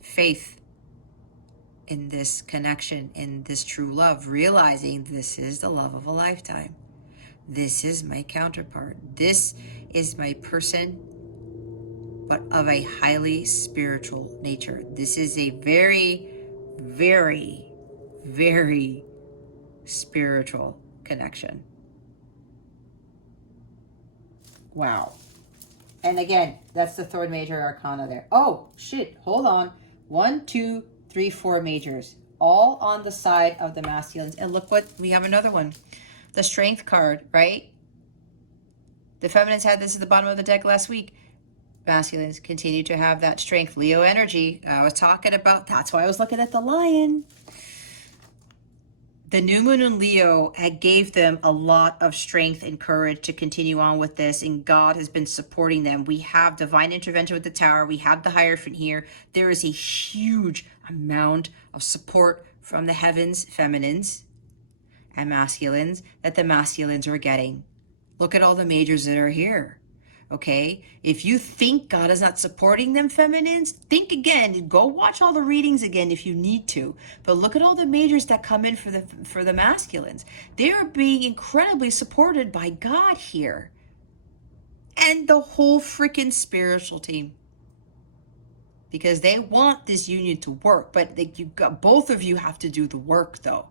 faith in this connection, in this true love, realizing this is the love of a lifetime. This is my counterpart. This is my person, but of a highly spiritual nature. This is a very, very, very spiritual connection. Wow. And again, that's the third major arcana there. Oh, shit. Hold on. 1, 2, 3, 4 majors. All on the side of the masculines. And look what, we have another one. The Strength card, right? The feminines had this at the bottom of the deck last week. Masculines continue to have that strength. Leo energy. I was talking about, that's why I was looking at the lion. The new moon in Leo gave them a lot of strength and courage to continue on with this, and God has been supporting them. We have divine intervention with the Tower. We have the Hierophant here. There is a huge amount of support from the heavens, feminines and masculines, that the masculines are getting. Look at all the majors that are here. Okay, if you think God is not supporting them, feminines, think again. Go watch all the readings again if you need to. But look at all the majors that come in for the masculines. They are being incredibly supported by God here, and the whole freaking spiritual team, because they want this union to work. But both of you have to do the work, though.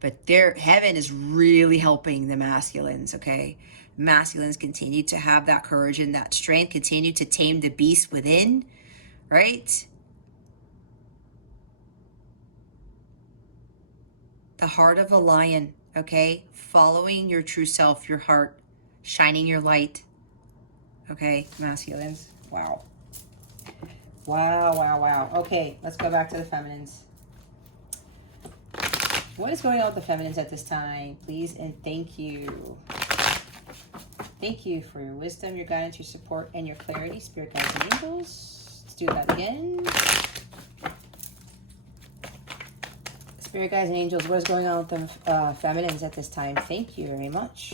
But heaven is really helping the masculines, okay? Masculines continue to have that courage and that strength, continue to tame the beast within, right? The heart of a lion, okay? Following your true self, your heart, shining your light, okay? Masculines, wow. Wow, wow, wow. Okay, let's go back to the feminines. What is going on with the feminines at this time? Please and thank you. Thank you for your wisdom, your guidance, your support, and your clarity, spirit guides and angels. Let's do that again. Spirit guides and angels, what is going on with the feminines at this time? Thank you very much.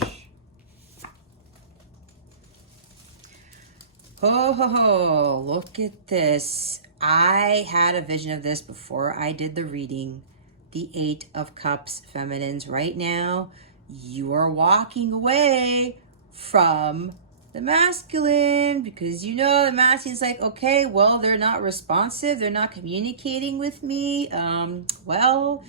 Ho, ho, ho. Look at this. I had a vision of this before I did the reading. The 8 of Cups, feminines. Right now, you are walking away from the masculine, because you know the masculine's like, okay, well, they're not responsive, they're not communicating with me. Well,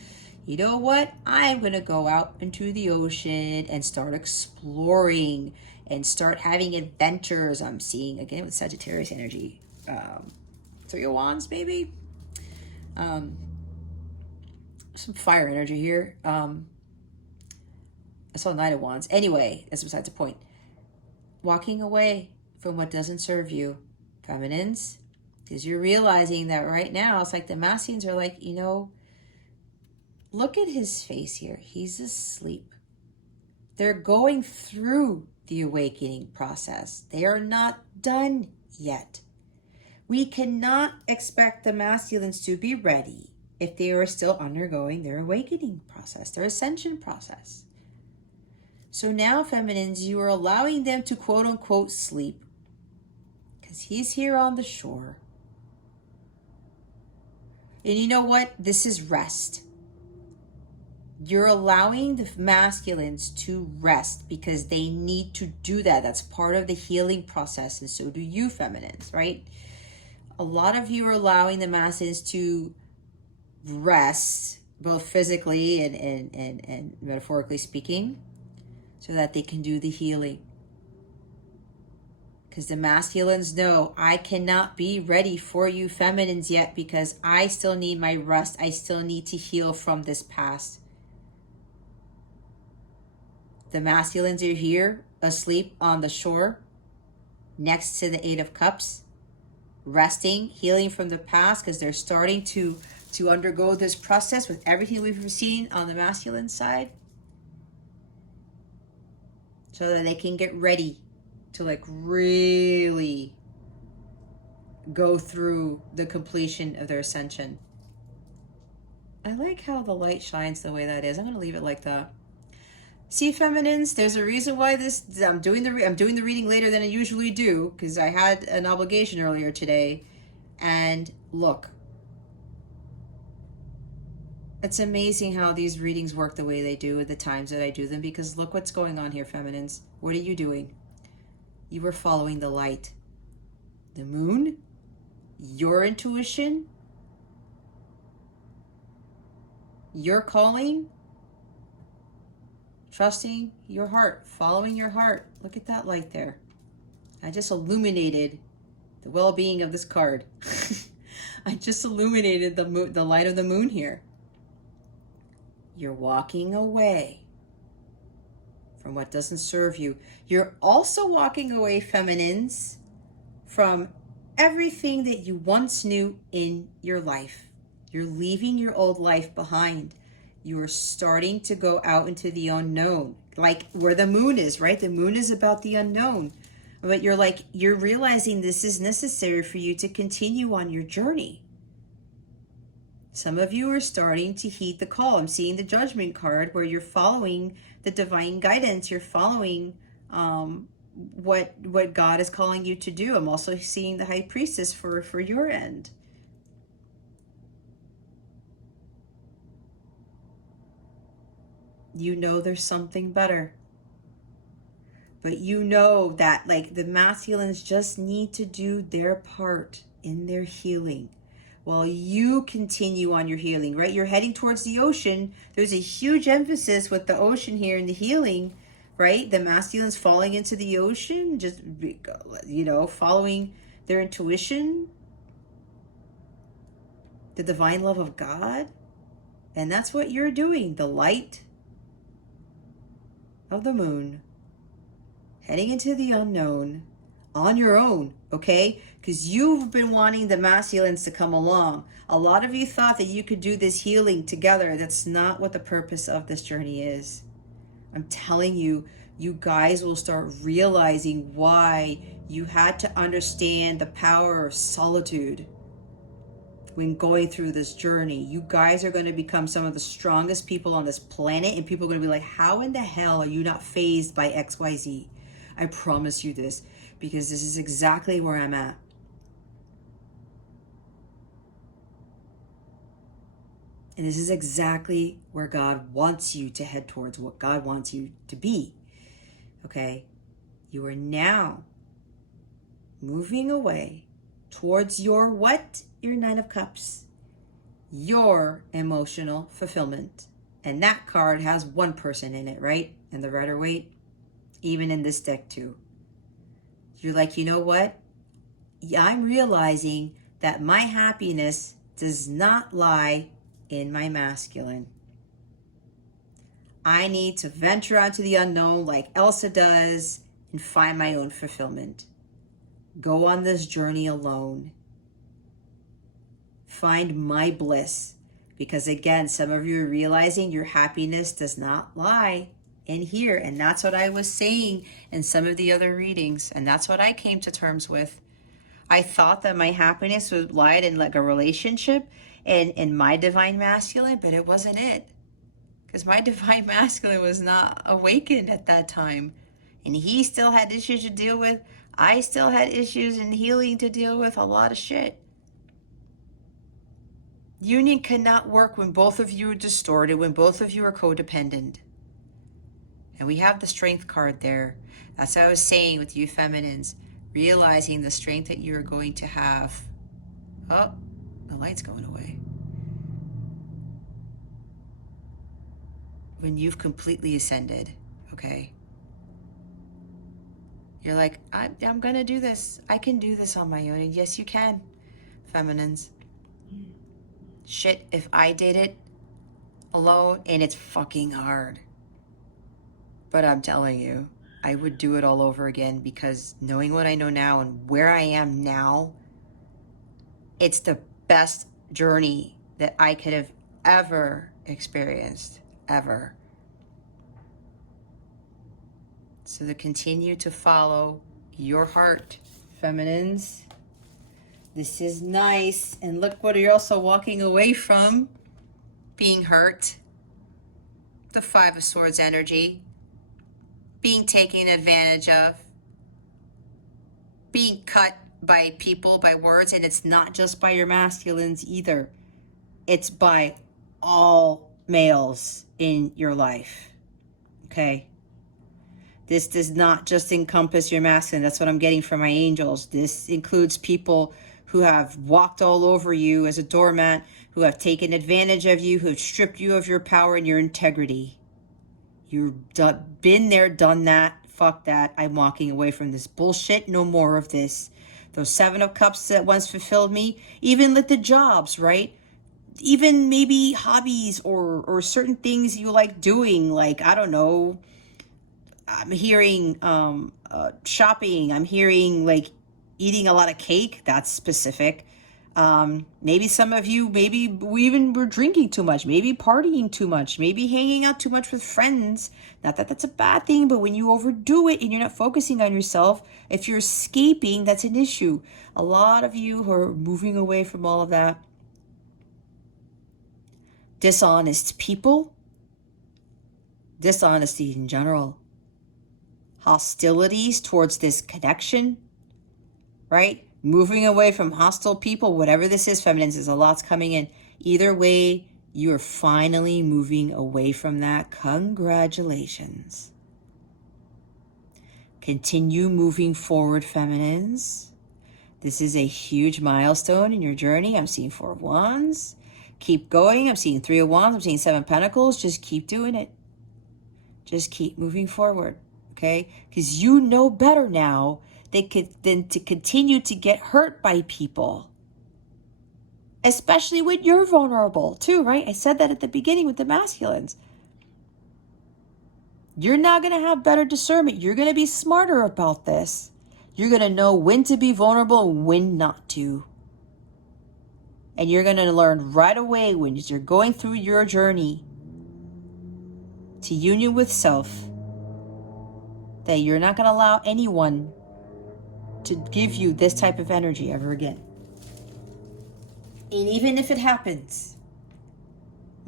you know what, I'm gonna go out into the ocean and start exploring and start having adventures. I'm seeing again with Sagittarius energy, 3 of Wands maybe, some fire energy here. I saw Knight of Wands. Anyway, that's besides the point. Walking away from what doesn't serve you, feminines, because you're realizing that right now it's like the masculines are like, you know, look at his face here. He's asleep. They're going through the awakening process. They are not done yet. We cannot expect the masculines to be ready if they are still undergoing their awakening process, their ascension process. So now, feminines, you are allowing them to quote unquote sleep because he's here on the shore. And you know what? This is rest. You're allowing the masculines to rest because they need to do that. That's part of the healing process, and so do you, feminines, right? A lot of you are allowing the masses to rest, both physically and metaphorically speaking, so that they can do the healing. Because the masculines know, I cannot be ready for you feminines yet because I still need my rest. I still need to heal from this past. The masculines are here, asleep on the shore, next to the Eight of Cups, resting, healing from the past, because they're starting to undergo this process with everything we've seen on the masculine side, so that they can get ready to like really go through the completion of their ascension. I like how the light shines the way that is. I'm going to leave it like that. See, feminines, there's a reason why I'm doing the reading later than I usually do, because I had an obligation earlier today. And look, it's amazing how these readings work the way they do at the times that I do them, because look what's going on here, feminines. What are you doing? You are following the light. The moon, your intuition, your calling, trusting your heart, following your heart. Look at that light there. I just illuminated the well-being of this card. I just illuminated the light of the moon here. You're walking away from what doesn't serve you. You're also walking away, feminines, from everything that you once knew in your life. You're leaving your old life behind. You are starting to go out into the unknown, like where the moon is, right? The moon is about the unknown. But you're realizing this is necessary for you to continue on your journey. Some of you are starting to heed the call. I'm seeing the Judgment card where you're following the divine guidance. You're following what God is calling you to do. I'm also seeing the High Priestess for your end. You know there's something better. But you know that like the masculines just need to do their part in their healing while you continue on your healing, right? You're heading towards the ocean. There's a huge emphasis with the ocean here in the healing, right? The masculines falling into the ocean, just, following their intuition, the divine love of God. And that's what you're doing. The light of the moon, heading into the unknown on your own, okay? Because you've been wanting the masculines to come along. A lot of you thought that you could do this healing together. That's not what the purpose of this journey is. I'm telling you, you guys will start realizing why you had to understand the power of solitude when going through this journey. You guys are going to become some of the strongest people on this planet, and people are going to be like, how in the hell are you not fazed by XYZ? I promise you this, because this is exactly where I'm at. And this is exactly where God wants you to head towards, what God wants you to be. Okay? You are now moving away towards your what? Your Nine of Cups. Your emotional fulfillment. And that card has one person in it, right? And the Rider-Waite, even in this deck too. You're like, you know what? I'm realizing that my happiness does not lie in my masculine. I need to venture onto the unknown like Elsa does and find my own fulfillment. Go on this journey alone. Find my bliss. Because again, some of you are realizing your happiness does not lie in here. And that's what I was saying in some of the other readings. And that's what I came to terms with. I thought that my happiness was lied in like a relationship and in my divine masculine, but it wasn't it. Because my divine masculine was not awakened at that time. And he still had issues to deal with. I still had issues and healing to deal with, a lot of shit. Union cannot work when both of you are distorted, when both of you are codependent. And we have the strength card there. That's what I was saying with you feminines. Realizing the strength that you're going to have. Oh, the light's going away. When you've completely ascended, okay? You're like, I'm gonna do this. I can do this on my own. And yes, you can, feminines. Shit, if I did it alone, and it's fucking hard. But I'm telling you, I would do it all over again, because knowing what I know now and where I am now, it's the best journey that I could have ever experienced, ever. So to continue to follow your heart, feminines. This is nice. And look what you're also walking away from. Being hurt. The Five of Swords energy. Being taken advantage of. Being cut by people, by words. And it's not just by your masculines either. It's by all males in your life. Okay? This does not just encompass your masculine. That's what I'm getting from my angels. This includes people who have walked all over you as a doormat, who have taken advantage of you, who have stripped you of your power and your integrity. You've been there, done that. Fuck that. I'm walking away from this bullshit. No more of this. Those Seven of Cups that once fulfilled me, even with the jobs, right? Even maybe hobbies or certain things you like doing, like, I don't know, I'm hearing shopping. I'm hearing like eating a lot of cake. That's specific. Maybe some of you, maybe we even were drinking too much, maybe partying too much, maybe hanging out too much with friends. Not that that's a bad thing, but when you overdo it and you're not focusing on yourself, if you're escaping, that's an issue. A lot of you who are moving away from all of that. Dishonest people. Dishonesty in general. Hostilities towards this connection, right? Moving away from hostile people, whatever this is, feminines, there's a lot's coming in. Either way, you are finally moving away from that. Congratulations. Continue moving forward, feminines. This is a huge milestone in your journey. I'm seeing Four of Wands. Keep going. I'm seeing Three of Wands. I'm seeing Seven of Pentacles. Just keep doing it. Just keep moving forward. Okay, because you know better now than to continue to get hurt by people, especially when you're vulnerable too, right? I said that at the beginning with the masculines. You're now going to have better discernment. You're going to be smarter about this. You're going to know when to be vulnerable and when not to. And you're going to learn right away when you're going through your journey to union with self, that you're not going to allow anyone to give you this type of energy ever again. And even if it happens,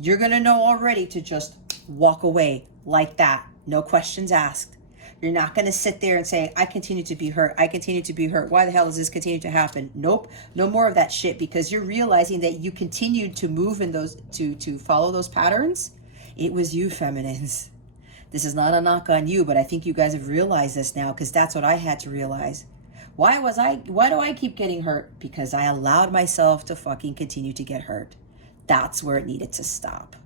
you're going to know already to just walk away like that. No questions asked. You're not going to sit there and say, I continue to be hurt. I continue to be hurt. Why the hell does this continue to happen? Nope. No more of that shit, because you're realizing that you continued to move in those, to follow those patterns. It was you, feminines. This is not a knock on you, but I think you guys have realized this now, because that's what I had to realize. Why do I keep getting hurt? Because I allowed myself to fucking continue to get hurt. That's where it needed to stop.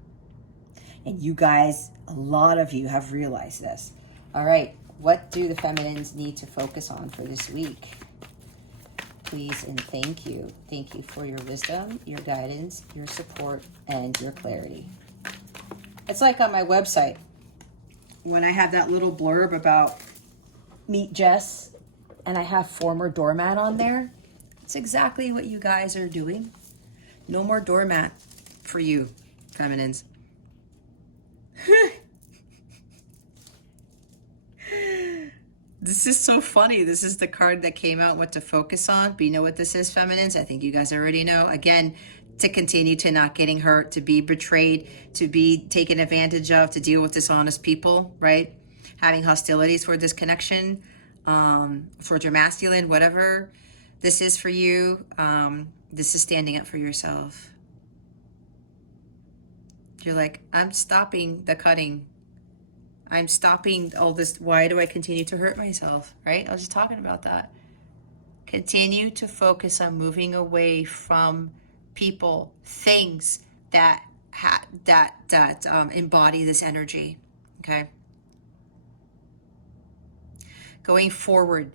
And you guys, a lot of you have realized this. All right, what do the feminines need to focus on for this week? Please and thank you. Thank you for your wisdom, your guidance, your support, and your clarity. It's like on my website, when I have that little blurb about meet Jess, and I have former doormat on there. It's exactly what you guys are doing. No more doormat for you, feminines. This is so funny. This is the card that came out, what to focus on. But you know what this is, feminines? I think you guys already know. Again, to continue to not getting hurt, to be betrayed, to be taken advantage of, to deal with dishonest people, right? Having hostilities for this connection, towards your masculine, whatever this is for you. This is standing up for yourself. You're like, I'm stopping the cutting. I'm stopping all this. Why do I continue to hurt myself? Right? I was just talking about that. Continue to focus on moving away from people, things that embody this energy. Okay. Going forward,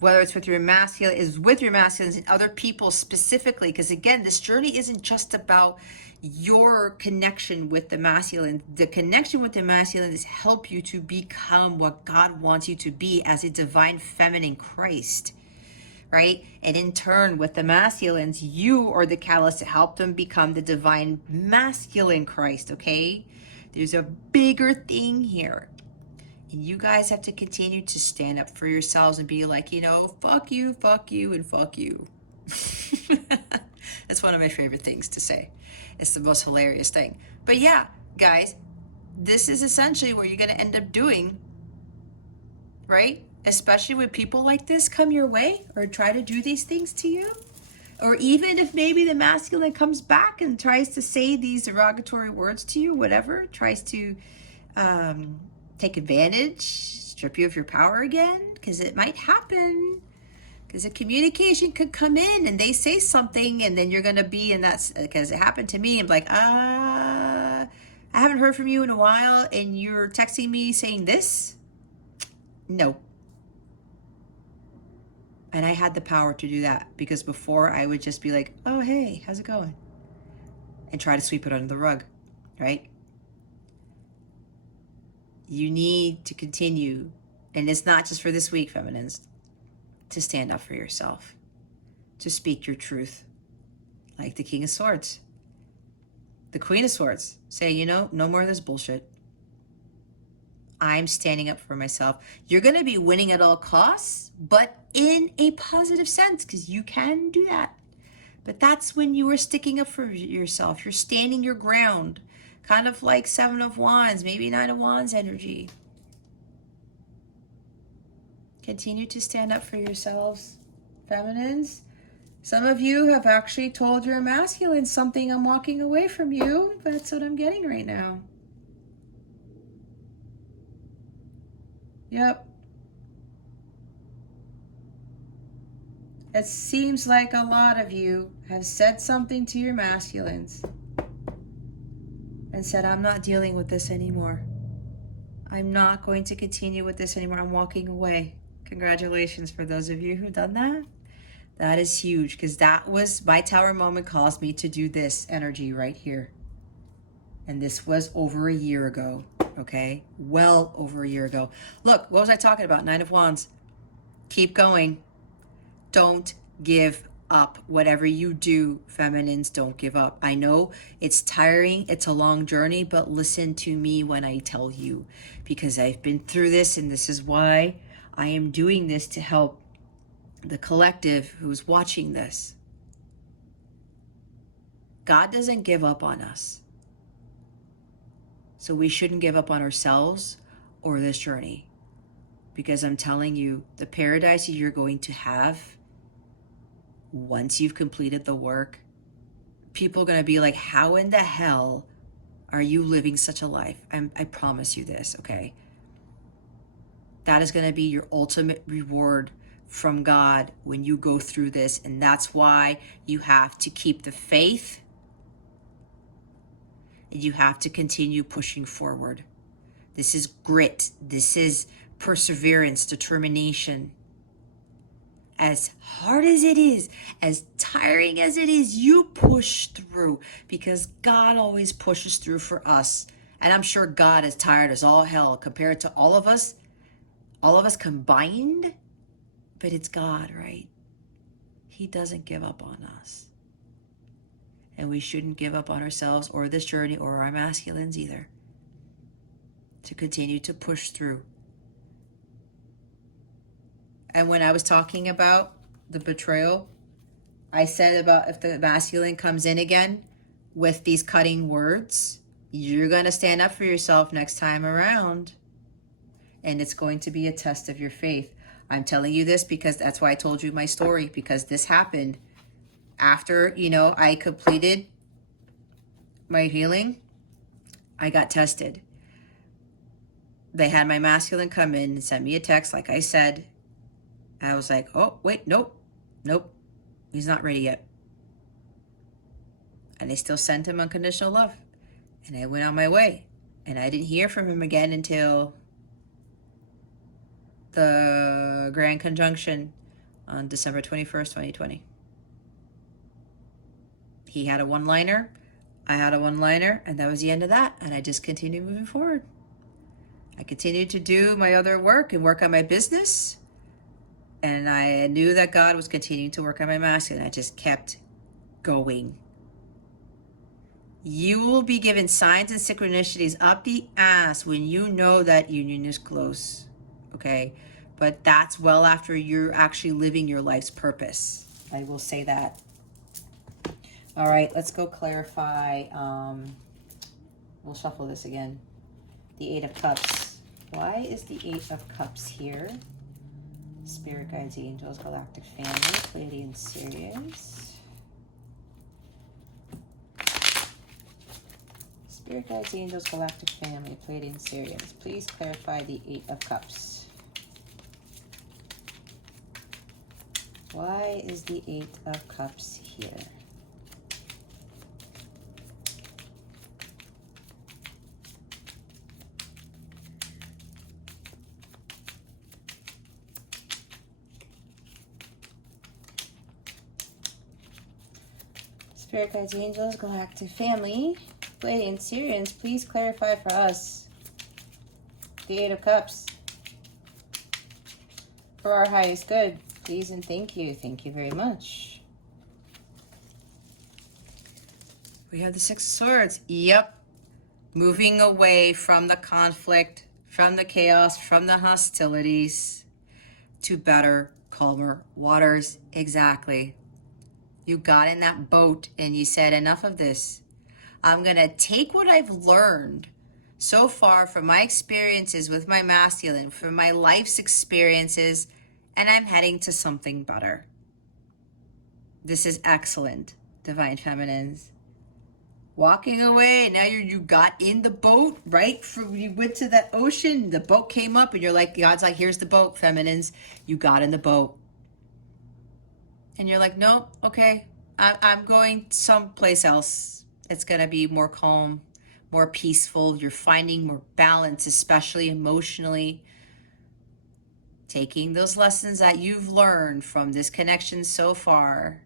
whether it's with your masculine, is with your masculines and other people specifically, because again, this journey isn't just about your connection with the masculine. The connection with the masculine is help you to become what God wants you to be as a divine feminine Christ, right? And in turn, with the masculines, you are the catalyst to help them become the divine masculine Christ, okay? There's a bigger thing here. And you guys have to continue to stand up for yourselves and be like, you know, fuck you, and fuck you. That's one of my favorite things to say. It's the most hilarious thing. But yeah, guys, this is essentially what you're going to end up doing, right? Especially when people like this come your way or try to do these things to you. Or even if maybe the masculine comes back and tries to say these derogatory words to you, whatever, tries to take advantage, strip you of your power again, because it might happen. Because a communication could come in and they say something and then you're going to be in that, because it happened to me, and like, I haven't heard from you in a while and you're texting me saying this? No. And I had the power to do that, because before I would just be like, oh, hey, how's it going? And try to sweep it under the rug, right? You need to continue, and it's not just for this week, feminines, to stand up for yourself, to speak your truth, like the King of Swords, the Queen of Swords, saying, you know, no more of this bullshit. I'm standing up for myself. You're going to be winning at all costs, but in a positive sense, because you can do that. But that's when you are sticking up for yourself. You're standing your ground, kind of like Seven of Wands, maybe Nine of Wands energy. Continue to stand up for yourselves, feminines. Some of you have actually told your masculine something, I'm walking away from you. That's what I'm getting right now. Yep. It seems like a lot of you have said something to your masculines and said, I'm not dealing with this anymore. I'm not going to continue with this anymore. I'm walking away. Congratulations for those of you who've done that. That is huge, because that was my Tower moment, caused me to do this energy right here. And this was over a year ago, okay? Well over a year ago. Look, what was I talking about? Nine of Wands. Keep going. Don't give up. Whatever you do, feminines, don't give up. I know it's tiring, it's a long journey, but listen to me when I tell you, because I've been through this, and this is why I am doing this, to help the collective who's watching this. God doesn't give up on us. So we shouldn't give up on ourselves or this journey, because I'm telling you, the paradise you're going to have once you've completed the work, people are going to be like, how in the hell are you living such a life? I promise you this, okay? That is going to be your ultimate reward from God when you go through this. And that's why you have to keep the faith, and you have to continue pushing forward. This is grit. This is perseverance, determination. As hard as it is, as tiring as it is, you push through, because God always pushes through for us. And I'm sure God is tired as all hell compared to all of us combined. But it's God, right? He doesn't give up on us. And we shouldn't give up on ourselves or this journey or our masculines either. To continue to push through. And when I was talking about the betrayal, I said about if the masculine comes in again with these cutting words, you're going to stand up for yourself next time around. And it's going to be a test of your faith. I'm telling you this because that's why I told you my story, because this happened after, you know, I completed my healing. I got tested. They had my masculine come in and send me a text, like I said. I was like, oh, wait, nope, he's not ready yet. And I still sent him unconditional love. And I went on my way. And I didn't hear from him again until the Grand Conjunction on December 21st, 2020. He had a one-liner, I had a one-liner, and that was the end of that. And I just continued moving forward. I continued to do my other work and work on my business. And I knew that God was continuing to work on my masculine. I just kept going. You will be given signs and synchronicities up the ass when you know that union is close, okay? But that's well after you're actually living your life's purpose. I will say that. All right, let's go clarify. We'll shuffle this again. The Eight of Cups. Why is the Eight of Cups here? Spirit guides, angels, galactic family, Pleiadian Sirius. Spirit guides, angels, galactic family, Pleiadian Sirius. Please clarify the Eight of Cups. Why is the Eight of Cups here? Spirit guides, angels, galactic family, Pleiadian Sirians, please clarify for us the Eight of Cups for our highest good. Please and thank you. Thank you very much. We have the Six of Swords. Yep. Moving away from the conflict, from the chaos, from the hostilities to better, calmer waters. Exactly. You got in that boat and you said, enough of this. I'm going to take what I've learned so far from my experiences with my masculine, from my life's experiences, and I'm heading to something better. This is excellent, Divine Feminines. Walking away, now you got in the boat, right? You went to the ocean, the boat came up, and you're like, God's like, here's the boat, Feminines. You got in the boat. And you're like, nope, okay, I'm going someplace else. It's going to be more calm, more peaceful. You're finding more balance, especially emotionally. Taking those lessons that you've learned from this connection so far.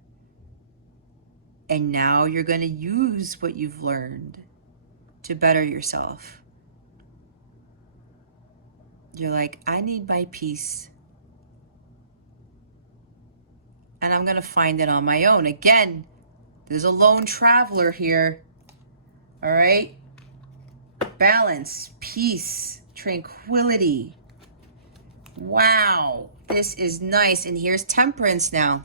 And now you're going to use what you've learned to better yourself. You're like, I need my peace. And I'm going to find it on my own. Again, there's a lone traveler here. All right? Balance, peace, tranquility. Wow, this is nice. And here's Temperance now.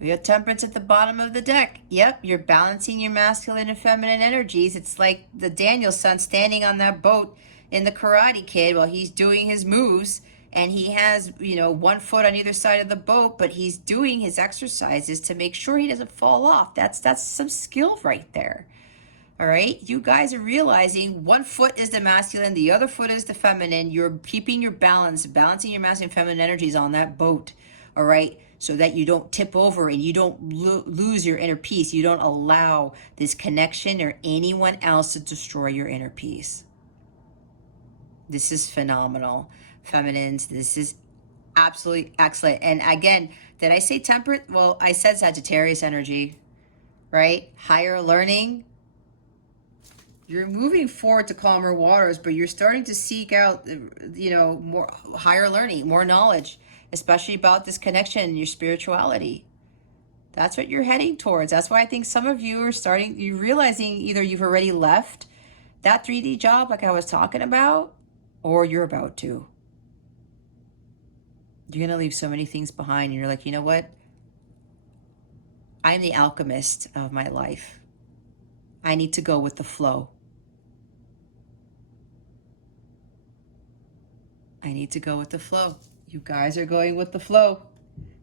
We have Temperance at the bottom of the deck. Yep, you're balancing your masculine and feminine energies. It's like the Daniel son standing on that boat in the Karate Kid while he's doing his moves. And he has, you know, one foot on either side of the boat, but he's doing his exercises to make sure he doesn't fall off. That's some skill right there. All right, you guys are realizing one foot is the masculine, the other foot is the feminine. You're keeping your balance, balancing your masculine and feminine energies on that boat. All right, so that you don't tip over and you don't lose your inner peace. You don't allow this connection or anyone else to destroy your inner peace. This is phenomenal. Feminines, this is absolutely excellent. And again, did I say temperate? Well, I said Sagittarius energy, right? Higher learning. You're moving forward to calmer waters, but you're starting to seek out, you know, more higher learning, more knowledge, especially about this connection and your spirituality. That's what you're heading towards. That's why I think some of you are you're realizing either you've already left that 3D job like I was talking about, or you're about to. You're going to leave so many things behind. And you're like, you know what? I'm the alchemist of my life. I need to go with the flow. I need to go with the flow. You guys are going with the flow.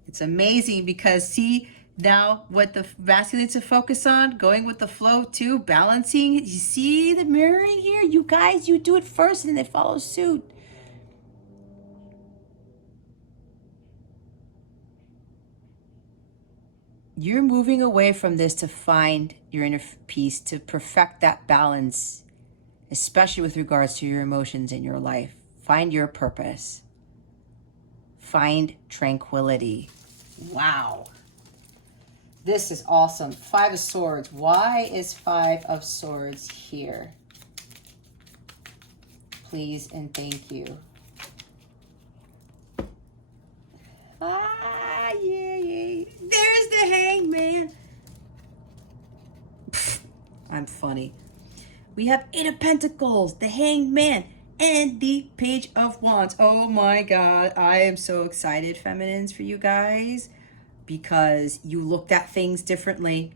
It's amazing because see now what the masculine to focus on, going with the flow too, balancing. You see the mirroring here? You guys, you do it first and then they follow suit. You're moving away from this to find your inner peace, to perfect that balance, especially with regards to your emotions in your life. Find your purpose. Find tranquility. Wow. This is awesome. 5 of Swords. Why is 5 of Swords here? Please and thank you. Ah, yeah. There's the Hangman. Pfft, I'm funny. We have 8 of Pentacles, the Hangman, and the Page of Wands. Oh my God. I am so excited, feminines, for you guys, because you looked at things differently.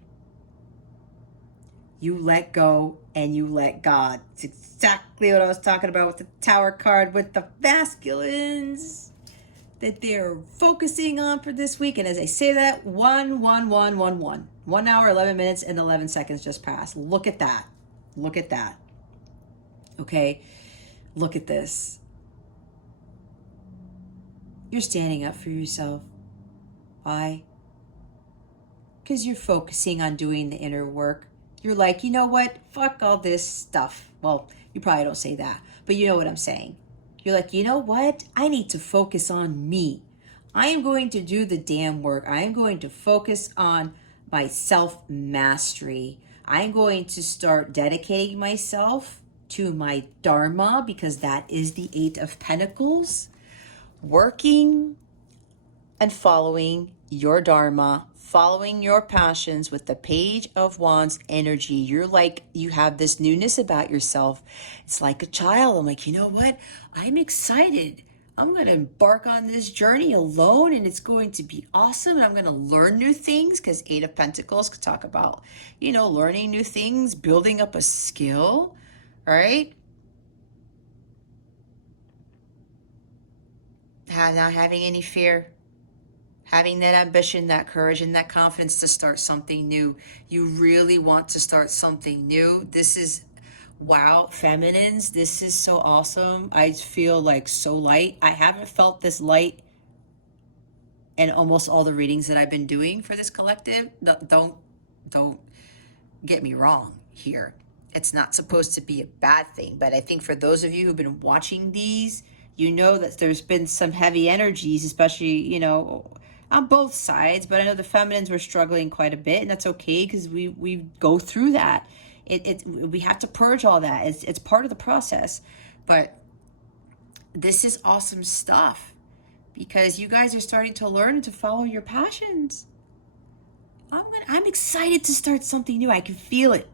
You let go and you let God. It's exactly what I was talking about with the Tower card, with the masculines that they're focusing on for this week. And as I say that, 1 hour, 11 minutes, and 11 seconds just passed. Look at that. Look at that. Okay. Look at this. You're standing up for yourself. Why? Because you're focusing on doing the inner work. You're like, you know what? Fuck all this stuff. Well, you probably don't say that, but you know what I'm saying. You're like, you know what? I need to focus on me. I am going to do the damn work. I am going to focus on my self-mastery. I'm going to start dedicating myself to my Dharma, because that is the 8 of Pentacles. Working and following your Dharma, following your passions with the Page of Wands energy. You're like, you have this newness about yourself. It's like a child. I'm like, you know what? I'm excited. I'm going to embark on this journey alone, and it's going to be awesome. I'm going to learn new things, because 8 of Pentacles could talk about, you know, learning new things, building up a skill, right? Not having any fear. Having that ambition, that courage, and that confidence to start something new. You really want to start something new. This is, wow, feminines, this is so awesome. I feel like so light. I haven't felt this light in almost all the readings that I've been doing for this collective. Don't get me wrong here. It's not supposed to be a bad thing, but I think for those of you who've been watching these, you know that there's been some heavy energies, especially, you know, on both sides, but I know the feminines were struggling quite a bit, and that's okay, because we go through that. We have to purge all that. It's part of the process. But this is awesome stuff, because you guys are starting to learn to follow your passions. I'm excited to start something new. I can feel it.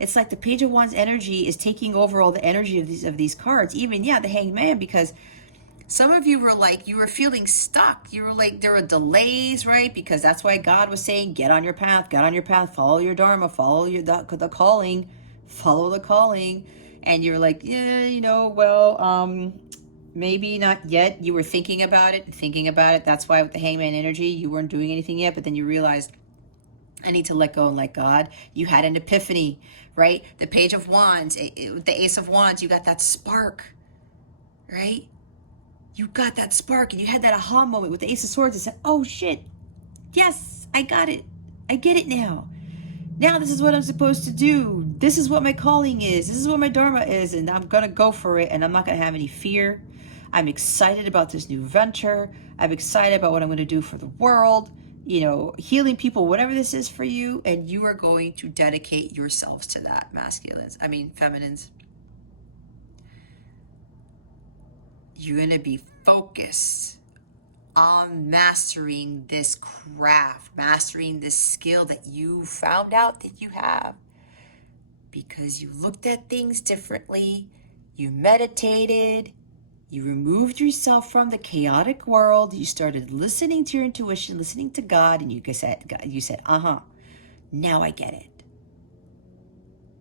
It's like the Page of Wands energy is taking over all the energy of these cards. Even, yeah, the Hangman, because some of you were like, you were feeling stuck. You were like, there were delays, right? Because that's why God was saying, get on your path, follow your Dharma, follow the calling, follow the calling. And you're like, yeah, you know, well, maybe not yet. You were thinking about it. That's why with the Hangman energy, you weren't doing anything yet, but then you realized, I need to let go and let God. You had an epiphany, right? The Page of Wands, the Ace of Wands, you got that spark, right? You got that spark, and you had that aha moment with the Ace of Swords and said, oh shit, yes, I got it. I get it now. Now this is what I'm supposed to do. This is what my calling is. This is what my Dharma is, and I'm going to go for it, and I'm not going to have any fear. I'm excited about this new venture. I'm excited about what I'm going to do for the world, you know, healing people, whatever this is for you, and you are going to dedicate yourselves to that, feminines. You're going to be focused on mastering this craft, mastering this skill that you found out that you have, because you looked at things differently, you meditated, You removed yourself from the chaotic world. You started listening to your intuition, listening to God, and you said, uh-huh, now I get it.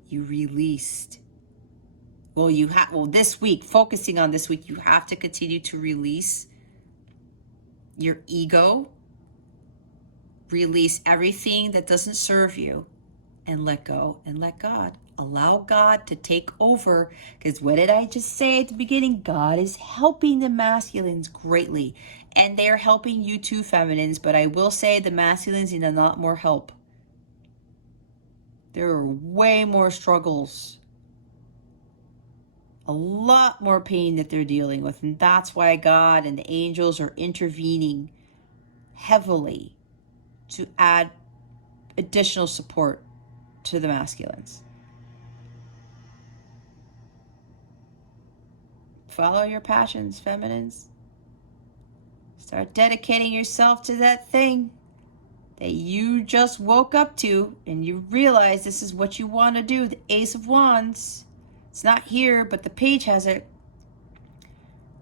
You released. Well, this week, focusing on this week, you have to continue to release your ego, release everything that doesn't serve you, and let go and let God. Allow God to take over, because what did I just say at the beginning? God is helping the masculines greatly, and they're helping you too, feminines, but I will say the masculines need a lot more help. There are way more struggles, a lot more pain that they're dealing with, and that's why God and the angels are intervening heavily to add additional support to the masculines. Follow your passions, feminines. Start dedicating yourself to that thing that you just woke up to and you realize this is what you want to do. The Ace of Wands. It's not here, but the page has it.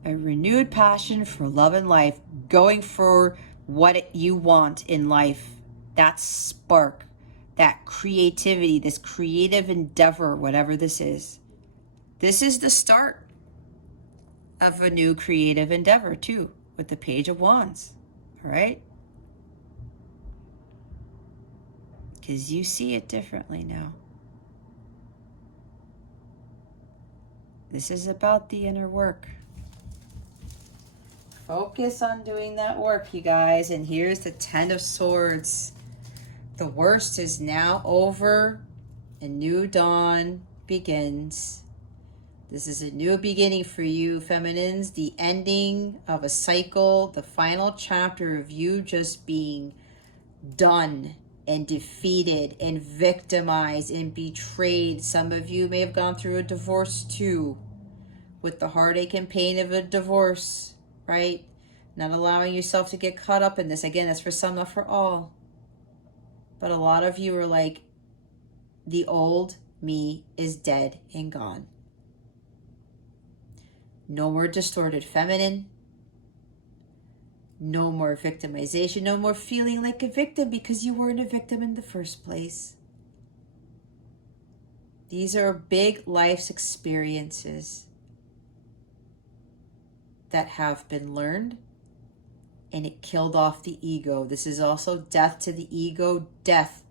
A renewed passion for love and life. Going for what you want in life. That spark. That creativity. This creative endeavor, whatever this is. This is the start of a new creative endeavor too, with the Page of Wands. All right? Because you see it differently now. This is about the inner work. Focus on doing that work, you guys. And here's the Ten of Swords. The worst is now over. A new dawn begins. This is a new beginning for you, feminines. The ending of a cycle. The final chapter of you just being done and defeated and victimized and betrayed. Some of you may have gone through a divorce too, with the heartache and pain of a divorce, right? Not allowing yourself to get caught up in this. Again, that's for some, not for all. But a lot of you are like, the old me is dead and gone. No more distorted feminine. No more victimization, no more feeling like a victim because you weren't a victim in the first place. These are big life's experiences that have been learned, and it killed off the ego. This is also death to the ego, death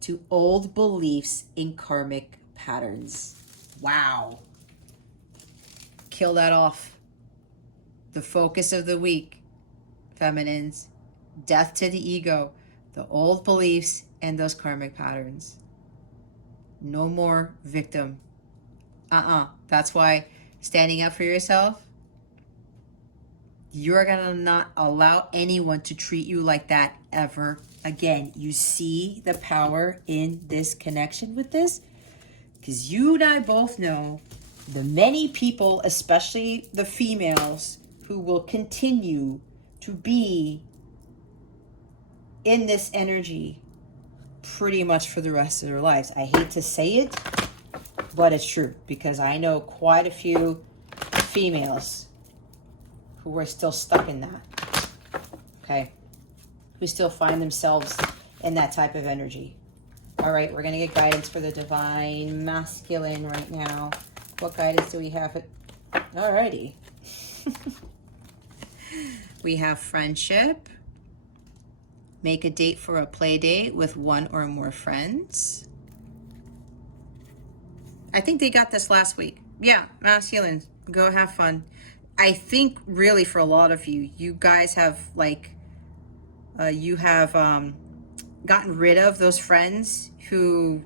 to old beliefs in karmic patterns. Wow. Kill that off. The focus of the week. Feminines, death to the ego, the old beliefs, and those karmic patterns. No more victim. That's why standing up for yourself, you're going to not allow anyone to treat you like that ever again. You see the power in this connection with this? Because you and I both know the many people, especially the females, who will continue to be in this energy pretty much for the rest of their lives. I hate to say it, but it's true, because I know quite a few females who are still stuck in that, okay? Who still find themselves in that type of energy. All right, we're going to get guidance for the Divine Masculine right now. What guidance do we have? Alrighty. We have friendship. Make a date for a play date with one or more friends. I think they got this last week. Yeah, masculine. Go have fun. I think really for a lot of you, you guys have like, gotten rid of those friends who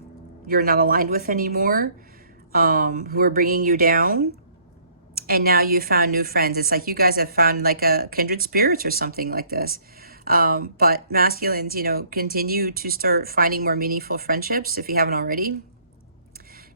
you're not aligned with anymore, who are bringing you down. And now you found new friends. It's like you guys have found like a kindred spirits or something like this. But masculines, continue to start finding more meaningful friendships if you haven't already.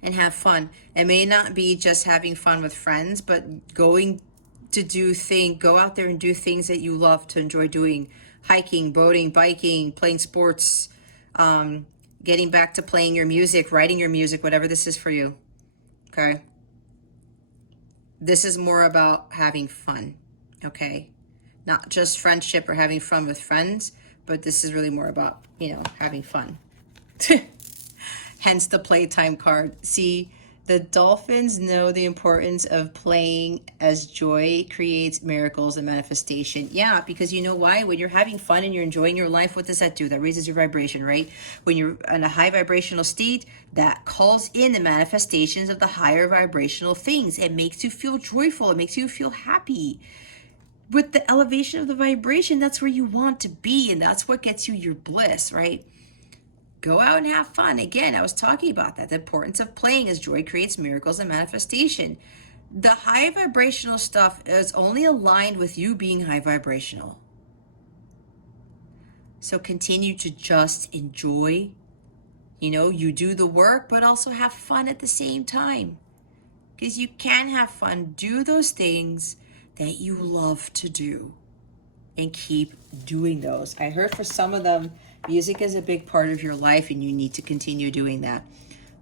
And have fun. It may not be just having fun with friends, but go out there and do things that you love to enjoy doing. Hiking, boating, biking, playing sports, getting back to playing your music, writing your music, whatever this is for you. Okay? This is more about having fun, okay? Not just friendship or having fun with friends, but this is really more about, you know, having fun. Hence the playtime card. See, the dolphins know the importance of playing, as joy creates miracles and manifestation. Yeah, because you know why? When you're having fun and you're enjoying your life, what does that do? That raises your vibration, right? When you're in a high vibrational state, that calls in the manifestations of the higher vibrational things. It makes you feel joyful. It makes you feel happy. With the elevation of the vibration, that's where you want to be, and that's what gets you your bliss, right? Go out and have fun. Again, I was talking about that. The importance of playing as joy creates miracles and manifestation. The high vibrational stuff is only aligned with you being high vibrational. So continue to just enjoy. You know, you do the work, but also have fun at the same time. Because you can have fun. Do those things that you love to do. And keep doing those. I heard for some of them, music is a big part of your life and you need to continue doing that.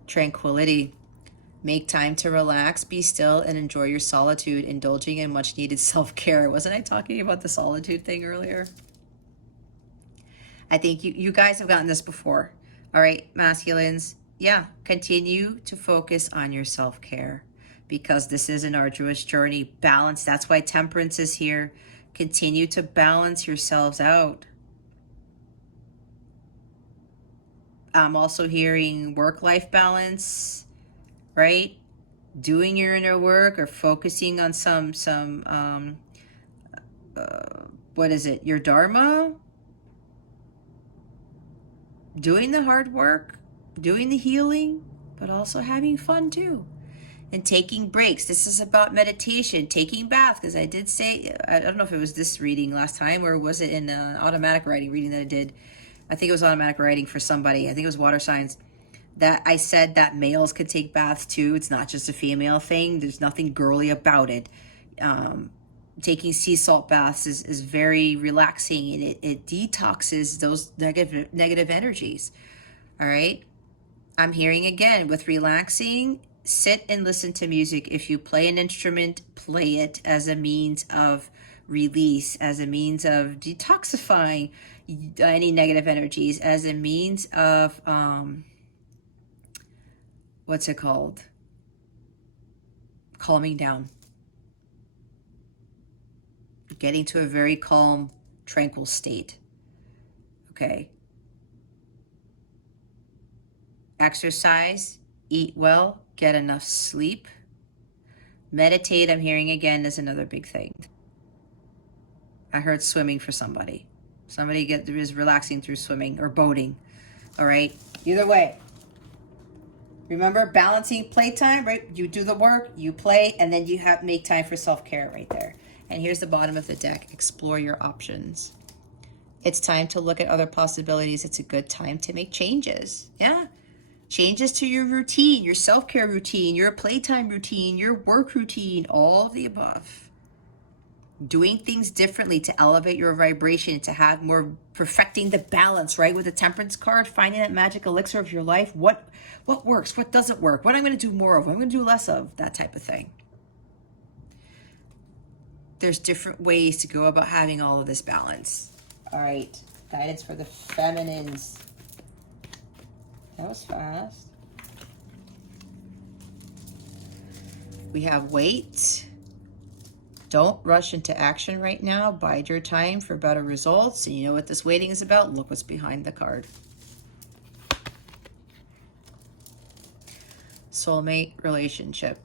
Tranquility. Make time to relax, be still, and enjoy your solitude, indulging in much needed self-care. Wasn't I talking about the solitude thing earlier? I think you guys have gotten this before. All right, masculines. Yeah, continue to focus on your self-care because this is an arduous journey. Balance. That's why temperance is here. Continue to balance yourselves out. I'm also hearing work-life balance, right? Doing your inner work or focusing on what is it? Your dharma? Doing the hard work, doing the healing, but also having fun too. And taking breaks. This is about meditation, taking baths, because I did say, I don't know if it was this reading last time or was it in an automatic writing reading that I did. I think it was automatic writing for somebody. I think it was water signs. That I said that males could take baths too. It's not just a female thing. There's nothing girly about it. Taking sea salt baths is very relaxing and it detoxes those negative energies. All right. I'm hearing again with relaxing, sit and listen to music. If you play an instrument, play it as a means of release, as a means of detoxifying any negative energies, as a means of, what's it called? Calming down. Getting to a very calm, tranquil state. Okay. Exercise, eat well, get enough sleep. Meditate, I'm hearing again, is another big thing. I heard swimming for somebody. Somebody is relaxing through swimming or boating. All right. Either way. Remember balancing playtime, right? You do the work, you play, and then you make time for self-care right there. And here's the bottom of the deck. Explore your options. It's time to look at other possibilities. It's a good time to make changes. Yeah. Changes to your routine, your self-care routine, your playtime routine, your work routine, all of the above. Doing things differently to elevate your vibration, to have more perfecting the balance, right? With the temperance card, finding that magic elixir of your life. What works? What doesn't work? What I'm going to do more of? What I'm going to do less of? That type of thing. There's different ways to go about having all of this balance. All right. Guidance for the feminines. That was fast. We have wait. Don't rush into action right now. Bide your time for better results. And you know what this waiting is about? Look what's behind the card. Soulmate relationship.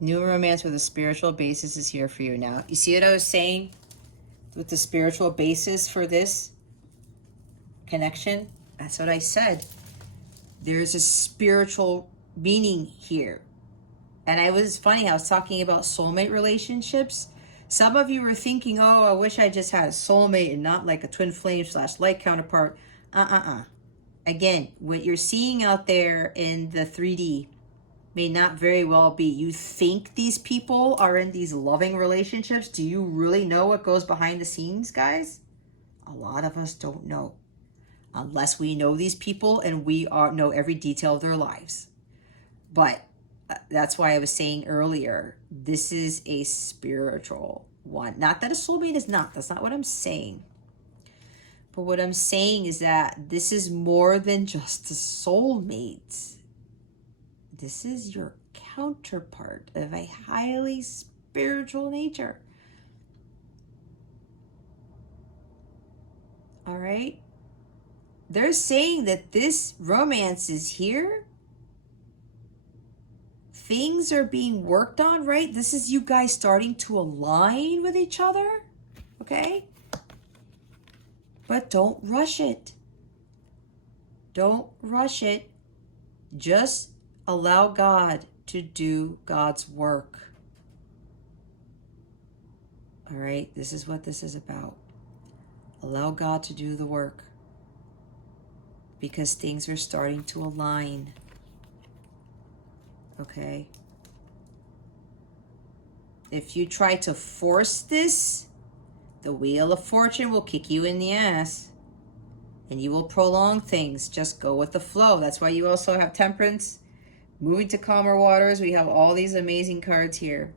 New romance with a spiritual basis is here for you now. You see what I was saying with the spiritual basis for this connection? That's what I said. There's a spiritual meaning here. And it was funny, I was talking about soulmate relationships. Some of you were thinking, oh, I wish I just had a soulmate and not like a twin flame / light counterpart. Again, what you're seeing out there in the 3D may not very well be. You think these people are in these loving relationships. Do you really know what goes behind the scenes, guys? A lot of us don't know. Unless we know these people and we know every detail of their lives. But That's why I was saying earlier, this is a spiritual one. Not that a soulmate is not. That's not what I'm saying. But what I'm saying is that this is more than just a soulmate. This is your counterpart of a highly spiritual nature. All right? They're saying that this romance is here. Things are being worked on, right? This is you guys starting to align with each other, okay? But don't rush it. Don't rush it. Just allow God to do God's work. All right? This is what this is about. Allow God to do the work. Because things are starting to align. Okay? If you try to force this, the wheel of fortune will kick you in the ass. And you will prolong things. Just go with the flow. That's why you also have temperance. Moving to calmer waters. We have all these amazing cards here.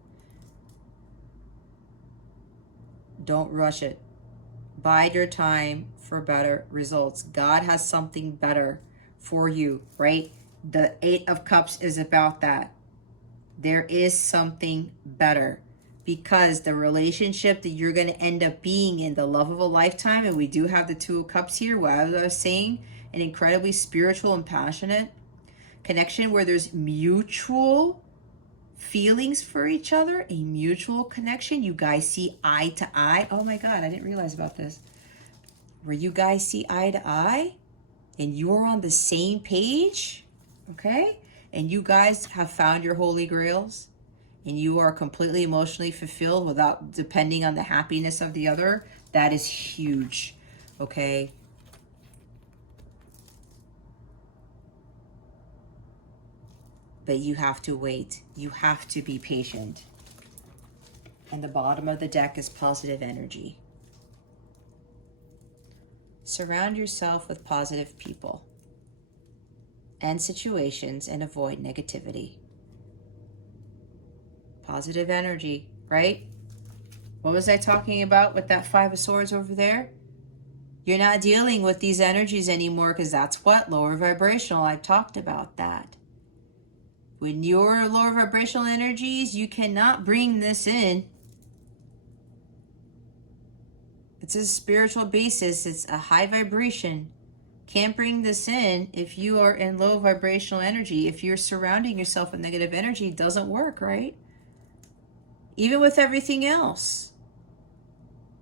Don't rush it. Bide your time for better results. God has something better for you, right? The Eight of Cups is about that. There is something better. Because the relationship that you're going to end up being in, the love of a lifetime, and we do have the Two of Cups here, what I was saying, an incredibly spiritual and passionate connection where there's mutual feelings for each other, a mutual connection. You guys see eye to eye. Oh my God, I didn't realize about this. Where you guys see eye to eye and you're on the same page, okay? And you guys have found your holy grails. And you are completely emotionally fulfilled without depending on the happiness of the other, that is huge, okay? But you have to wait. You have to be patient. And the bottom of the deck is positive energy. Surround yourself with positive people and situations and avoid negativity. Positive energy, right? What was I talking about with that Five of Swords over there? You're not dealing with these energies anymore because that's what? Lower vibrational. I've talked about that. When you're lower vibrational energies, you cannot bring this in. It's a spiritual basis. It's a high vibration. Can't bring this in if you are in low vibrational energy. If you're surrounding yourself with negative energy, it doesn't work, right? Even with everything else.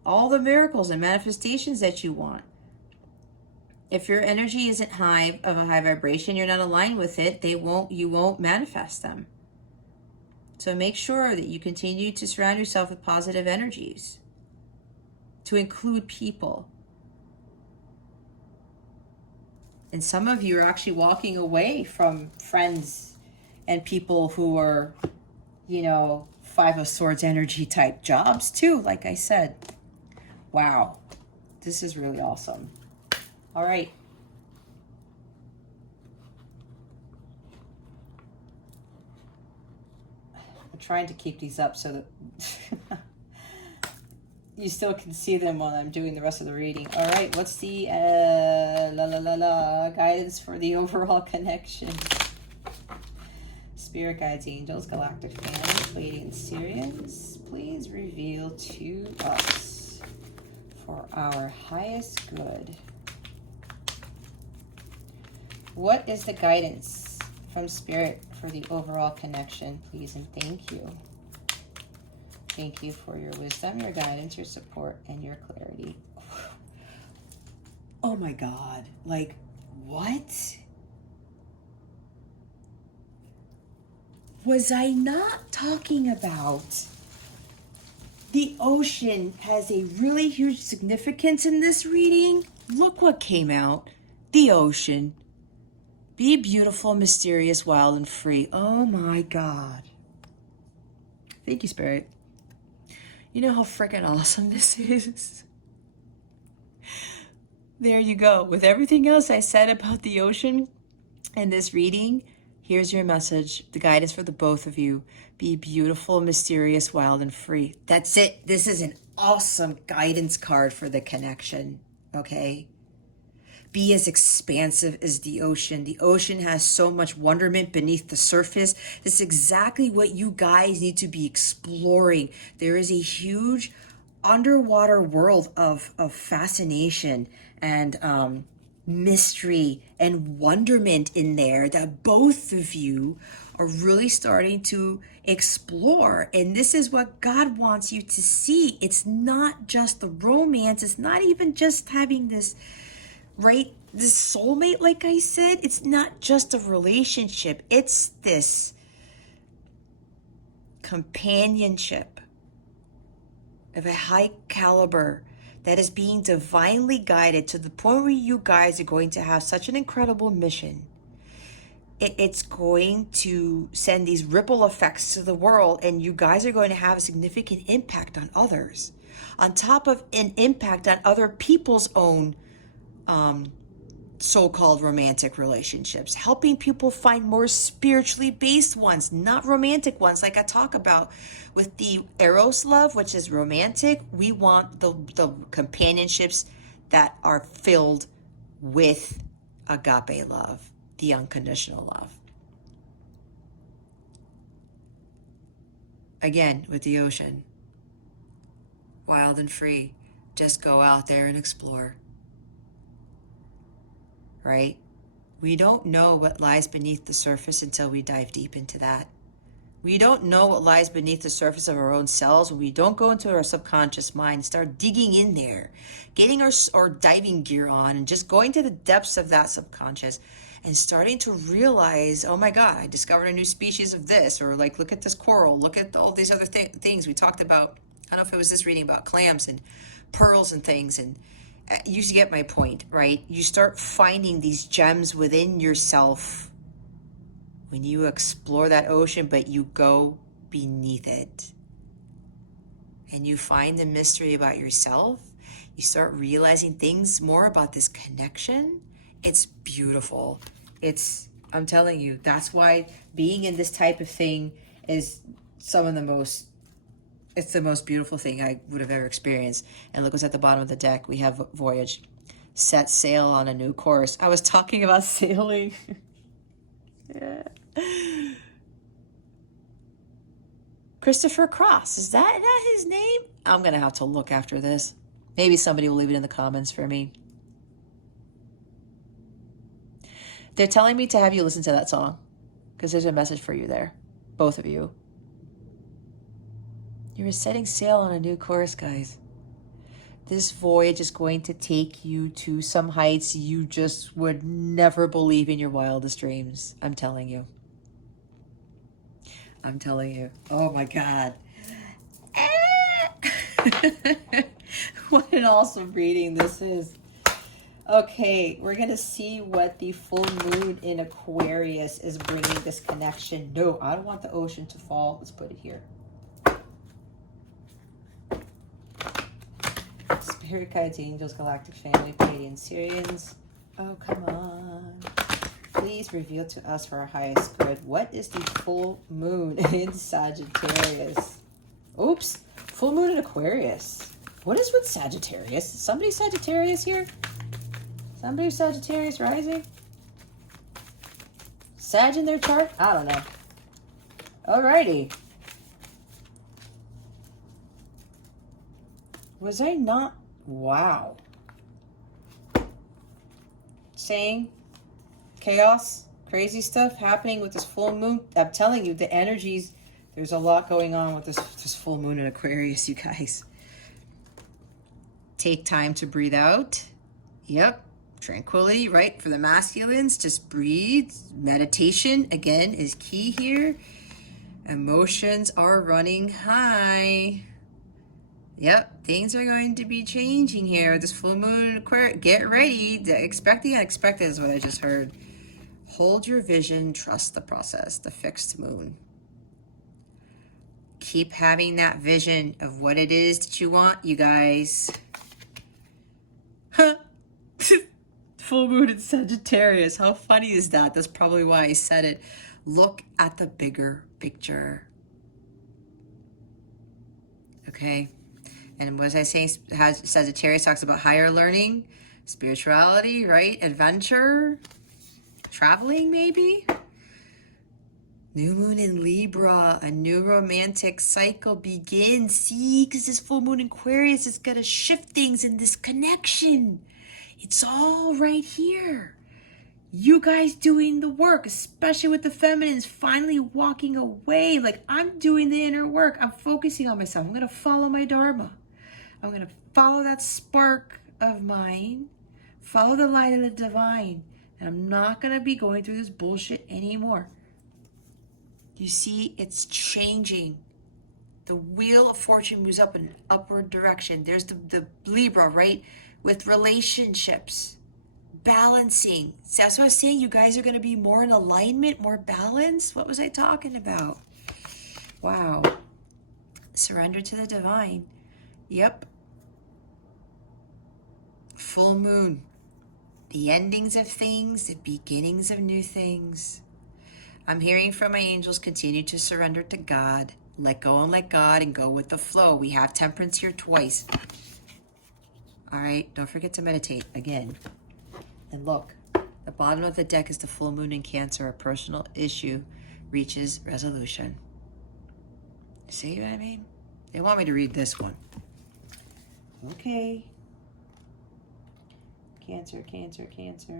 All the miracles and manifestations that you want. If your energy isn't high of a high vibration, you're not aligned with it, you won't manifest them. So make sure that you continue to surround yourself with positive energies. To include people. And some of you are actually walking away from friends and people who are, you know, Five of Swords energy type jobs too, like I said. Wow, this is really awesome. All right. I'm trying to keep these up so that you still can see them while I'm doing the rest of the reading. All right, what's the guidance for the overall connection? Spirit guides, angels, galactic family, Pleiadian Sirians, please reveal to us for our highest good. What is the guidance from Spirit for the overall connection, please, and thank you. Thank you for your wisdom, your guidance, your support, and your clarity. Oh my God, like, what? Was I not talking about the ocean has a really huge significance in this reading? Look what came out. The ocean. Be beautiful, mysterious, wild, and free. Oh my God. Thank you, Spirit. You know how freaking awesome this is? There you go. With everything else I said about the ocean and this reading, Here's your message. The guidance for the both of you. Be beautiful, mysterious, wild, and free. That's it. This is an awesome guidance card for the connection. Okay? Be as expansive as the ocean. The ocean has so much wonderment beneath the surface. This is exactly what you guys need to be exploring. There is a huge underwater world of fascination and mystery and wonderment in there that both of you are really starting to explore. And this is what God wants you to see. It's not just the romance. It's not even just having this, right? This soulmate, like I said, it's not just a relationship. It's this companionship of a high caliber that is being divinely guided to the point where you guys are going to have such an incredible mission. It's going to send these ripple effects to the world, and you guys are going to have a significant impact on others, on top of an impact on other people's own so-called romantic relationships, helping people find more spiritually based ones, not romantic ones like I talk about with the Eros love, which is romantic. We want the companionships that are filled with agape love, the unconditional love. Again, with the ocean, wild and free, just go out there and explore. Right? We don't know what lies beneath the surface until we dive deep into that. We don't know what lies beneath the surface of our own selves when we don't go into our subconscious mind, start digging in there, getting our diving gear on and just going to the depths of that subconscious and starting to realize, oh my God, I discovered a new species of this, or like, look at this coral, look at all these other things we talked about. I don't know if it was this reading about clams and pearls and things, and you get my point, right? You start finding these gems within yourself when you explore that ocean, but you go beneath it. And you find the mystery about yourself. You start realizing things more about this connection. It's beautiful. I'm telling you, that's why being in this type of thing is it's the most beautiful thing I would have ever experienced. And look what's at the bottom of the deck. We have Voyage. Set sail on a new course. I was talking about sailing. Yeah. Christopher Cross. Is that his name? I'm going to have to look after this. Maybe somebody will leave it in the comments for me. They're telling me to have you listen to that song because there's a message for you there. Both of you. You're setting sail on a new course, guys. This voyage is going to take you to some heights you just would never believe in your wildest dreams. I'm telling you. I'm telling you. Oh my God. What an awesome reading this is. Okay, we're going to see what the full moon in Aquarius is bringing this connection. No, I don't want the ocean to fall. Let's put it here. Spirit guides, angels, galactic family, Pleiadian Syrians. Oh, come on. Please reveal to us for our highest good. What is the full moon in Sagittarius? Oops. Full moon in Aquarius. What is with Sagittarius? Is somebody Sagittarius here? Somebody Sagittarius rising? Sag in their chart? I don't know. Alrighty. Was I not? Wow. Saying chaos, crazy stuff happening with this full moon. I'm telling you, the energies, there's a lot going on with this full moon in Aquarius, you guys. Take time to breathe out. Yep. Tranquility, right? For the masculines, just breathe. Meditation, again, is key here. Emotions are running high. Yep, things are going to be changing here. This full moon in Aquarius. Get ready. Expect the unexpected is what I just heard. Hold your vision. Trust the process. The fixed moon. Keep having that vision of what it is that you want, you guys. Huh. Full moon in Sagittarius. How funny is that? That's probably why I said it. Look at the bigger picture. Okay? And what was I saying? Sagittarius talks about higher learning, spirituality, right? Adventure, traveling maybe. New moon in Libra, a new romantic cycle begins. See, because this full moon in Aquarius is going to shift things in this connection. It's all right here. You guys doing the work, especially with the feminines, finally walking away. Like, I'm doing the inner work. I'm focusing on myself. I'm going to follow my dharma. I'm going to follow that spark of mine, follow the light of the divine, and I'm not going to be going through this bullshit anymore. You see, it's changing. The wheel of fortune moves up in an upward direction. There's the Libra, right? With relationships, balancing. So that's what I was saying. You guys are going to be more in alignment, more balance. What was I talking about? Wow. Surrender to the divine. Yep. Full moon. The endings of things, the beginnings of new things. I'm hearing from my angels, continue to surrender to God. Let go and let God and go with the flow. We have temperance here twice. All right, don't forget to meditate again. And look, the bottom of the deck is the full moon in Cancer. A personal issue reaches resolution. See what I mean? They want me to read this one. Okay. Cancer, Cancer, Cancer.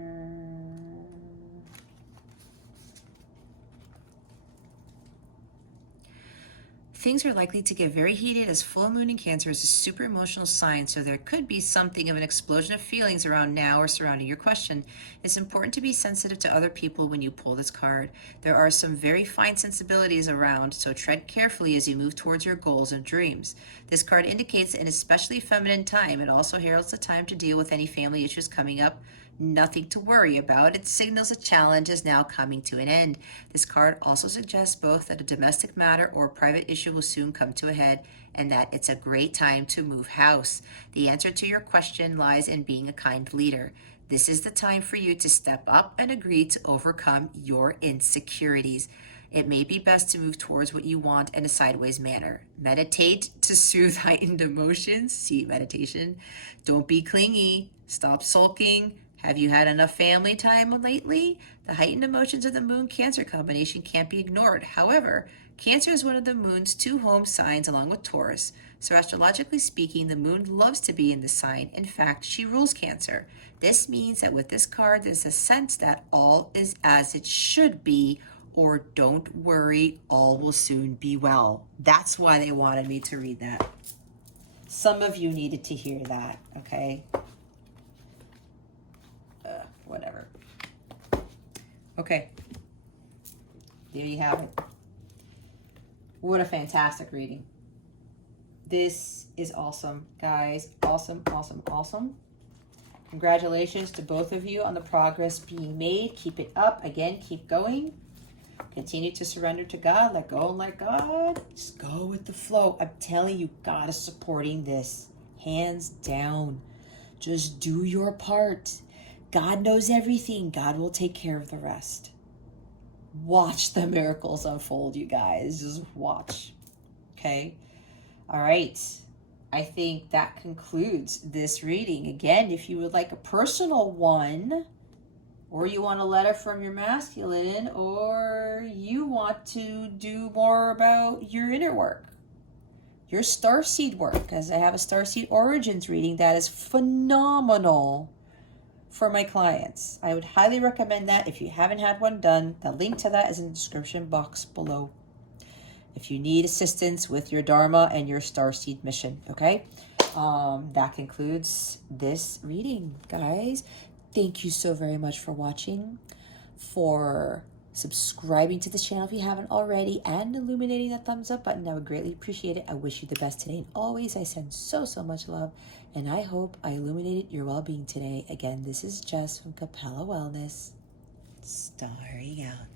Things are likely to get very heated as full moon in Cancer is a super emotional sign, so there could be something of an explosion of feelings around now or surrounding your question. It's important to be sensitive to other people when you pull this card. There are some very fine sensibilities around, so tread carefully as you move towards your goals and dreams. This card indicates an especially feminine time. It also heralds the time to deal with any family issues coming up. Nothing to worry about. It signals a challenge is now coming to an end. This card also suggests both that a domestic matter or a private issue will soon come to a head and that it's a great time to move house. The answer to your question lies in being a kind leader. This is the time for you to step up and agree to overcome your insecurities. It may be best to move towards what you want in a sideways manner. Meditate to soothe heightened emotions. See meditation. Don't be clingy. Stop sulking. Have you had enough family time lately? The heightened emotions of the Moon-Cancer combination can't be ignored. However, Cancer is one of the Moon's two home signs along with Taurus. So astrologically speaking, the Moon loves to be in the sign. In fact, she rules Cancer. This means that with this card, there's a sense that all is as it should be, or don't worry, all will soon be well. That's why they wanted me to read that. Some of you needed to hear that, okay? Whatever. Okay. There you have it. What a fantastic reading. This is awesome, guys. Awesome, awesome, awesome. Congratulations to both of you on the progress being made. Keep it up. Again, keep going. Continue to surrender to God. Let go and let God. Just go with the flow. I'm telling you, God is supporting this. Hands down. Just do your part. God knows everything. God will take care of the rest. Watch the miracles unfold, you guys. Just watch. Okay? All right. I think that concludes this reading. Again, if you would like a personal one, or you want a letter from your masculine, or you want to do more about your inner work, your starseed work, because I have a starseed origins reading that is phenomenal for my clients. I would highly recommend that if you haven't had one done. The link to that is in the description box below. If you need assistance with your Dharma and your starseed mission, okay? That concludes this reading, guys. Thank you so very much for watching, for subscribing to the channel if you haven't already, and illuminating that thumbs up button. I would greatly appreciate it. I wish you the best today and always. I send so much love, and I hope I illuminated your well-being today. Again, this is Jess from Capella Wellness, starring out.